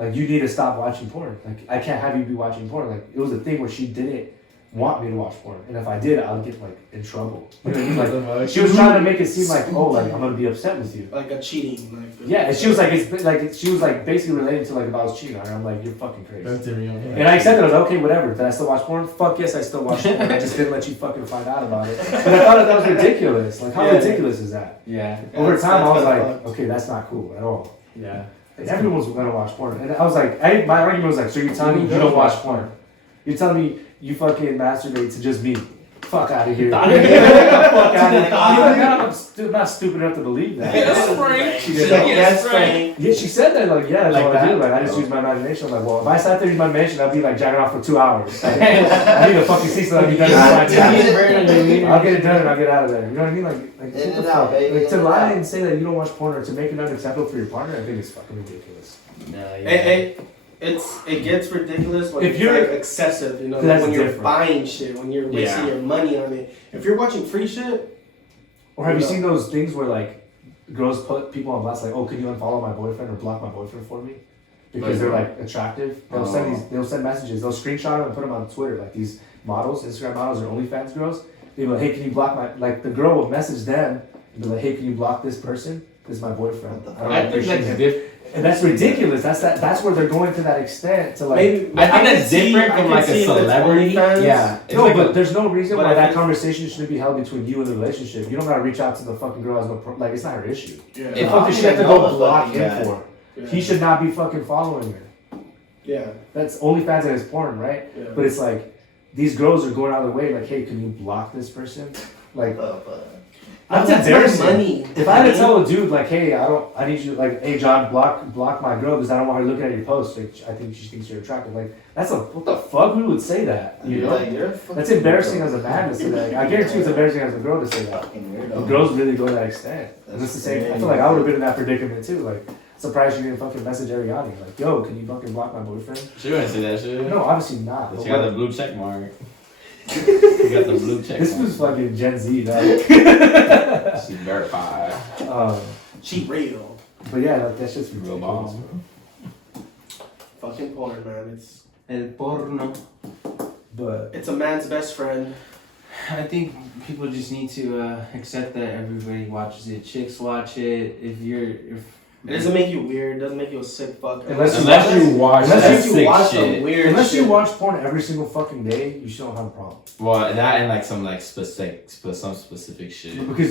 you need to stop watching porn. Like, I can't have you be watching porn. Like, it was a thing where she did it want me to watch porn, and if I did, I would get like in trouble. You know what I mean? Like she was trying to make it seem like, oh, like I'm gonna be upset with you. Like a cheating, like. Yeah, and she was like, she was like basically relating to like if I was cheating on her. I'm like, you're fucking crazy. That's the real. And I accepted. I was like, okay, whatever. Did I still watch porn? Fuck yes, I still watch porn. I just didn't let you fucking find out about it. But I thought that was ridiculous. Like, how ridiculous is that? Yeah. Over time, I was like, okay, that's not cool at all. Yeah. Like, everyone's gonna watch porn, and I was like, my argument was like, so you're telling me you don't watch porn? You're telling me you fucking masturbate to just me? Fuck out of here. Fuck out of here. I'm not stupid enough to believe that. Yes, Frank. She said, yes, Frank. Yeah, she said that, like, yeah, that's Like all I that? do. Like, I just use my imagination. I'm like, well, if I sat there in my imagination, I'd be like jacking off for 2 hours. Like, I need to fucking see something be done in 5 minutes. I'll get it done and I'll get out of there. You know what I mean? Like In what and the out, fuck? baby, Like, in to and lie out. and say that you don't watch porn or to make it unacceptable for your partner, I think it's fucking ridiculous. No, yeah. It gets ridiculous when If it's you're- like excessive, you know, That's when you're different. buying shit, when you're wasting your money on it. If you're watching free shit, Or have you No. seen those things where like girls put people on blast like, oh, can you unfollow my boyfriend or block my boyfriend for me? Because they're like attractive. They'll send messages. They'll screenshot them and put them on Twitter. Like these models, Instagram models or OnlyFans girls. They'll be like, hey, can you block my? Like the girl will message them and be like, hey, can you block this person? This is my boyfriend. I don't I think appreciate that's him. different. And that's ridiculous. That's where they're going to that extent to like. maybe I think that's different from like a celebrity. Yeah. It's No, like but there's no reason but why I that think- conversation shouldn't be held between you and the relationship. You don't gotta reach out to the fucking girl as no like it's not her issue. Yeah. The fuck does she have to go block him for? Yeah. He should not be fucking following her. Yeah. That's OnlyFans and his porn, right? Yeah. But it's like these girls are going out of their way, like, hey, can you block this person? Like, that's That's embarrassing. money. If I had to tell a dude like, hey, I need you, like, hey, John, block my girl because I don't want her looking at your posts. Like, I think she thinks you're attractive. Like, what the fuck? Who would say that? You know? That's embarrassing as a man to say that. I guarantee it's embarrassing as a girl to say that. But girls really go to that extent. And it's the same. I feel like I would have been in that predicament too. Like, surprised you didn't fucking message Ariani. Like, yo, can you fucking block my boyfriend? She wouldn't say that shit. No, obviously not. She got the blue check mark. She got the blue check This mark. was fucking Gen Z, dog. She's verified. She real. But yeah, like, that's just Real ridiculous. boss. Fucking porn, man. El porno. But It's a man's best friend. I think people just need to accept that everybody watches it. Chicks watch it. If It doesn't make you weird. It doesn't make you a sick fuck. Unless you watch unless that you sick watch some shit. weird unless shit. you watch porn every single fucking day, you still don't have a problem. Well, that and like some specific shit. Because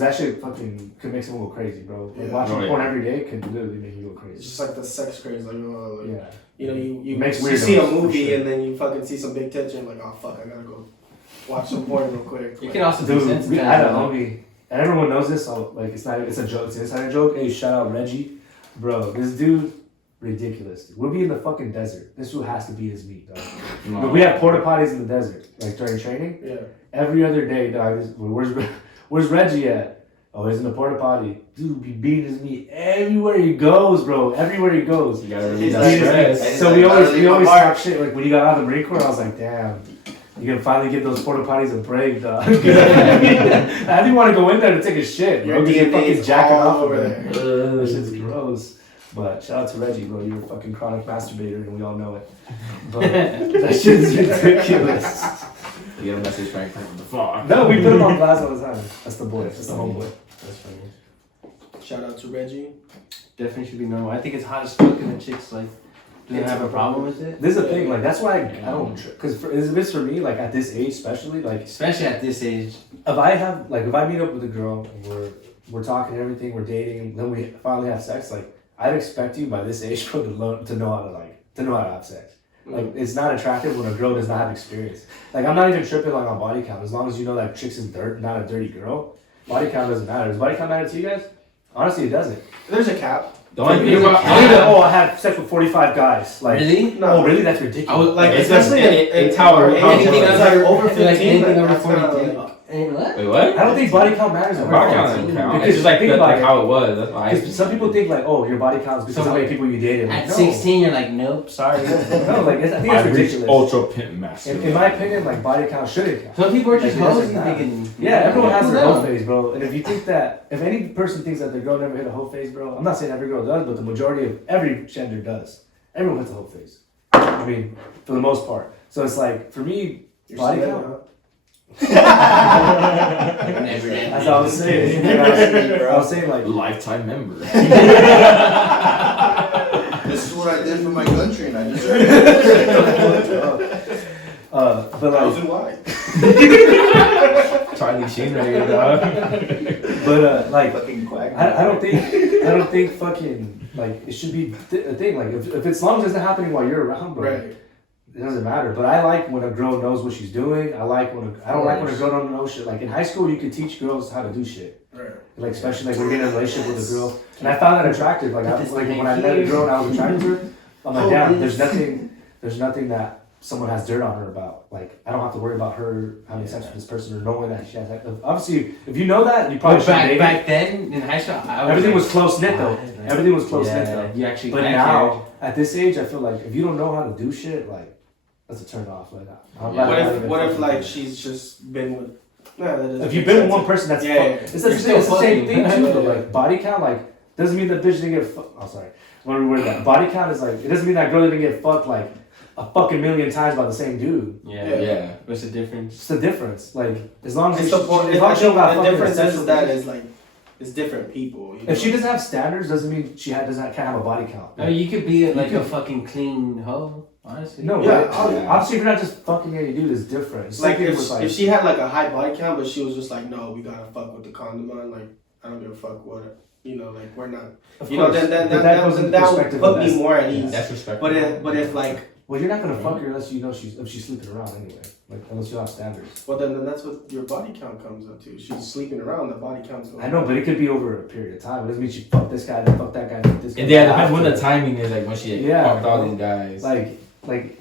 that shit fucking could make someone go crazy, bro. Like, Yeah. watching Oh, yeah. porn every day could literally make you go It's crazy. just like the sex craze. Like, Yeah. you know, you Makes you weirdos, see a for movie sure. and then you fucking see some big tits and you're like, oh fuck, I gotta go watch some porn real quick. you Like, can also Dude, be we had a sensitive. homie, and everyone knows this, so like it's a joke, it's an insider joke. Hey, shout out Reggie. Bro, this dude, ridiculous. Dude. We'll be in the fucking desert. This dude has to be his meat, dog. No. But we have porta potties in the desert, like during training. yeah. Every other day, dog. Where's Reggie at? Oh, he's in the porta potty. Dude, be beating his meat everywhere he goes, bro. Everywhere he goes. You gotta release He's that like- stress. He's So like, we gotta leave always my mark. talk shit. Like when you got out of the Marine Corps, I was like, damn, you can finally give those porta potties a break, dog. I didn't want to go in there to take a shit, bro. Your Because you're DNA fucking is jacking all off over over there. there. That shit's gross. But shout out to Reggie, bro. You're a fucking chronic masturbator, and we all know it. But that shit is ridiculous. You get a message from the floor. No, we put him on blast all the time. That's the boy. That's the homeboy. That's funny. Shout out to Reggie. Definitely should be normal. I think it's hot as fuck and the chicks like doesn't have a problem with it. This is the thing. Like that's why I don't. Because if it's for me, like at this age, especially, like Especially at this age. if I meet up with a girl and we're talking everything, we're dating, and then we finally have sex, like I'd expect you by this age bro to know how to have sex. Like it's not attractive when a girl does not have experience. Like I'm not even tripping like on body count as long as you know that chick's is not a dirty girl. Body count doesn't matter. Does body count matter to you guys? Honestly, it doesn't. There's a cap. The only thing I about don't even, oh, I had sex with 45 guys. Like, Really? No. oh, really? That's ridiculous. I would Like, It's especially it's how anything it's that's like over over 15, anything like, over that's 40. kinda like- What? Wait, what? I don't think body count matters. in Body porn. count doesn't count. Because It's just like, think the, about like it. how it was. That's why. Because some people think like, oh, your body count is because So how many people you dated. Like, At no. 16, you're like, nope, sorry. No, like I think I it's reached ridiculous. ultra pimp master. In my opinion, like body count shouldn't count. Some people are just Like, it hoes doesn't and matter. thinking. Yeah, everyone has their who hoe knows? phase, bro. And if you think that, if any person thinks that their girl never hit a hoe phase, bro, I'm not saying every girl does, but the majority of every gender does. Everyone hits a hoe phase. I mean, for the most part. So it's like, for me, Body count? Never ending. That's all I was saying. I was saying like Lifetime member. This is what I did for my country, and I deserve it. but like, How's and why? Charlie Sheen right here, dog. but like, Fucking quack. I don't think fucking like it should be a thing. Like if it's long as it's not happening while you're around, bro. Right. It doesn't matter, but I like when a girl knows what she's doing. I don't like when a girl don't know shit. Like in high school, you could teach girls how to do shit. Right. Like especially like when you're in a relationship with a girl, and I found that attractive. Like when I met a girl and I was attracted to her, I'm like, damn, there's nothing that someone has dirt on her about. Like I don't have to worry about her having sex with this person or knowing that she has sex. Obviously, if you know that, you probably should date. Back then in high school, everything was close knit though. Everything was close knit though. You actually. But now at this age, I feel like if you don't know how to do shit, like. That's a turn off. Like, What if like she's just been with? If you've been with one person, that's it's the same thing too. Though. Like body count, like doesn't mean that bitch didn't get. Oh, sorry. What do we word that? Body count is like it doesn't mean that girl didn't get fucked like a fucking million times by the same dude. Yeah. What's the difference? It's the difference. Like as long as It's she the don't got the difference fucking is that is like it's different people. If she doesn't have standards, doesn't mean can't have a body count. No, you could be like a fucking clean hoe. Honestly. No, obviously if you're not just fucking any dude, it's different. It's like if she had like a high body count, but she was just like, no, we gotta fuck with the condom on. Like I don't give a fuck what like we're not. Then that would put me more at ease. That's respectful. But if like. Well, you're not gonna fuck her unless you know if she's sleeping around anyway. Like unless you have standards. Well, then that's what your body count comes up to. She's sleeping around. The body count's going. I know, but it could be over a period of time. It doesn't mean she fucked this guy, then fuck that guy, then this guy. Yeah, it depends when the timing is. Like when she fucked all these guys. Like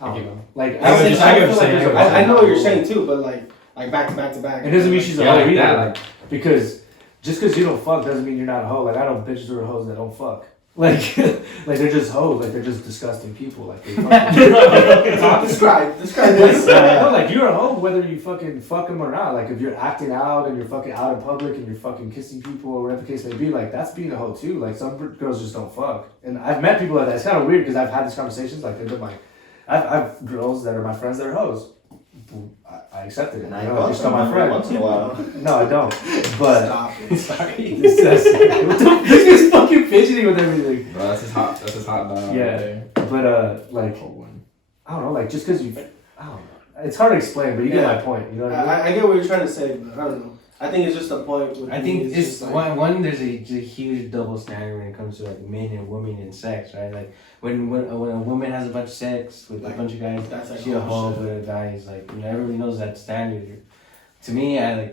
I don't know. Like I know what you're saying too, but like back to back. It doesn't mean she's a hoe like either. that. Like, because just because you don't fuck doesn't mean you're not a hoe. Like I know bitches who are hoes that don't fuck. Like they're just hoes. Like they're just disgusting people. Like they describe this. No, like you're a hoe whether you fucking fuck them or not. Like if you're acting out and you're fucking out in public and you're fucking kissing people or whatever the case may be, like that's being a hoe too. Like some girls just don't fuck. And I've met people like that. It's kind of weird because I've had these conversations. Like they've been like, I've girls that are my friends that are hoes. I accepted it. And I you're still my friend. once in a while. No, I don't. But stop it. Sorry. this is fucking fidgeting with everything. Bro, that's his hot dog. Yeah. But like, I don't know. Like just because I don't know. It's hard to explain, but you get my point. You know what I mean? I get what you're trying to say, but I don't know. I think it's just a point. I think it's like, one. There's a huge double standard when it comes to like men and women and sex, right? Like when a woman has a bunch of sex with a bunch of guys, that's like she a hoe with a guy. Is like everybody knows that standard. To me, I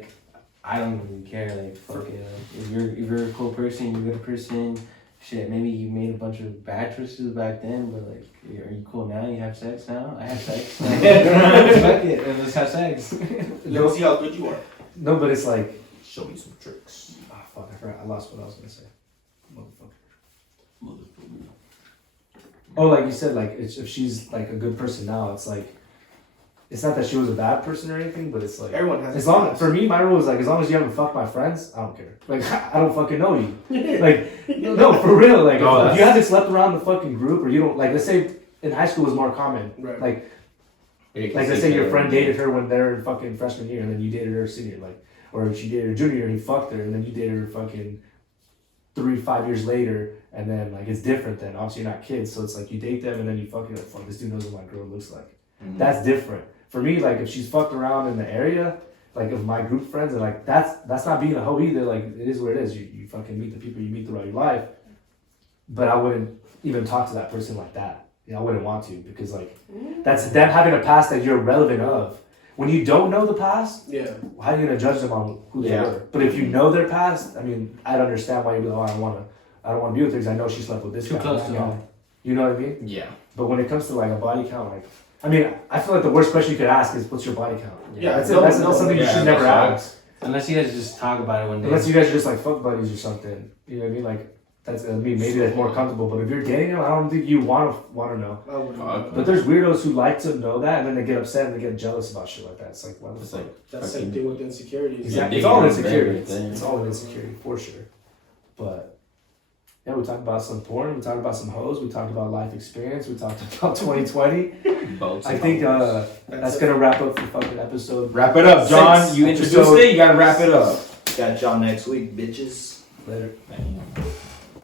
don't really care. Like fuck it. Like, if you're a cool person, you're a good person. Shit, maybe you made a bunch of bad choices back then, but like, are you cool now? You have sex now? I have sex. Fuck it, let's have sex. Let's see how good you are. No, but it's like, show me some tricks. oh fuck, I forgot. I lost what I was gonna say. Motherfucker. Oh, like you said, like if she's like a good person now, it's like, it's not that she was a bad person or anything, but it's like everyone has. For me, my rule is like as long as you haven't fucked my friends, I don't care. Like I don't fucking know you. Like no, for real. Like if you haven't slept around the fucking group or you don't like, let's say in high school it was more common. Right. Like let's say your friend dated her when they're in fucking freshman year, and then you dated her senior, like, or she dated her junior year and he fucked her, and then you dated her fucking 3-5 years later, and then like it's different. Then obviously you're not kids, so it's like you date them and then you fucking like, fuck, this dude knows what my girl looks like. Mm-hmm. That's different. For me, like if she's fucked around in the area, like of my group friends, and like that's not being a hoe either. Like it is what it is. You fucking meet the people you meet throughout your life, but I wouldn't even talk to that person like that. I wouldn't want to, because like that's them having a past that you're relevant of. When you don't know the past, how are you gonna judge them on who they were? But if you know their past, I mean, I'd understand why you'd be like, oh, I don't want to be with her because I know she slept with this guy. Too close to home. You know what I mean? Yeah. But when it comes to like a body count, like, I mean, I feel like the worst question you could ask is, what's your body count? Yeah, that's something you should never ask. Unless you guys just talk about it one day. Unless you guys are just like fuck buddies or something. You know what I mean? Like, that's, I mean, maybe that's more comfortable. But if you're dating them, I don't think you want to know. But there's weirdos who like to know that, and then they get upset and they get jealous about shit like that. It's like, what the fuck? That's the same thing with insecurities. Exactly. It's all insecurity. It's all insecurity for sure. But Yeah, we talked about some porn. We talked about some hoes. We talked about life experience. We talked about 2020. I think that's gonna wrap up the fucking episode. Wrap it up, John. 6. You introduced it. You gotta wrap it up. Got y'all next week, bitches. Later. Thank you.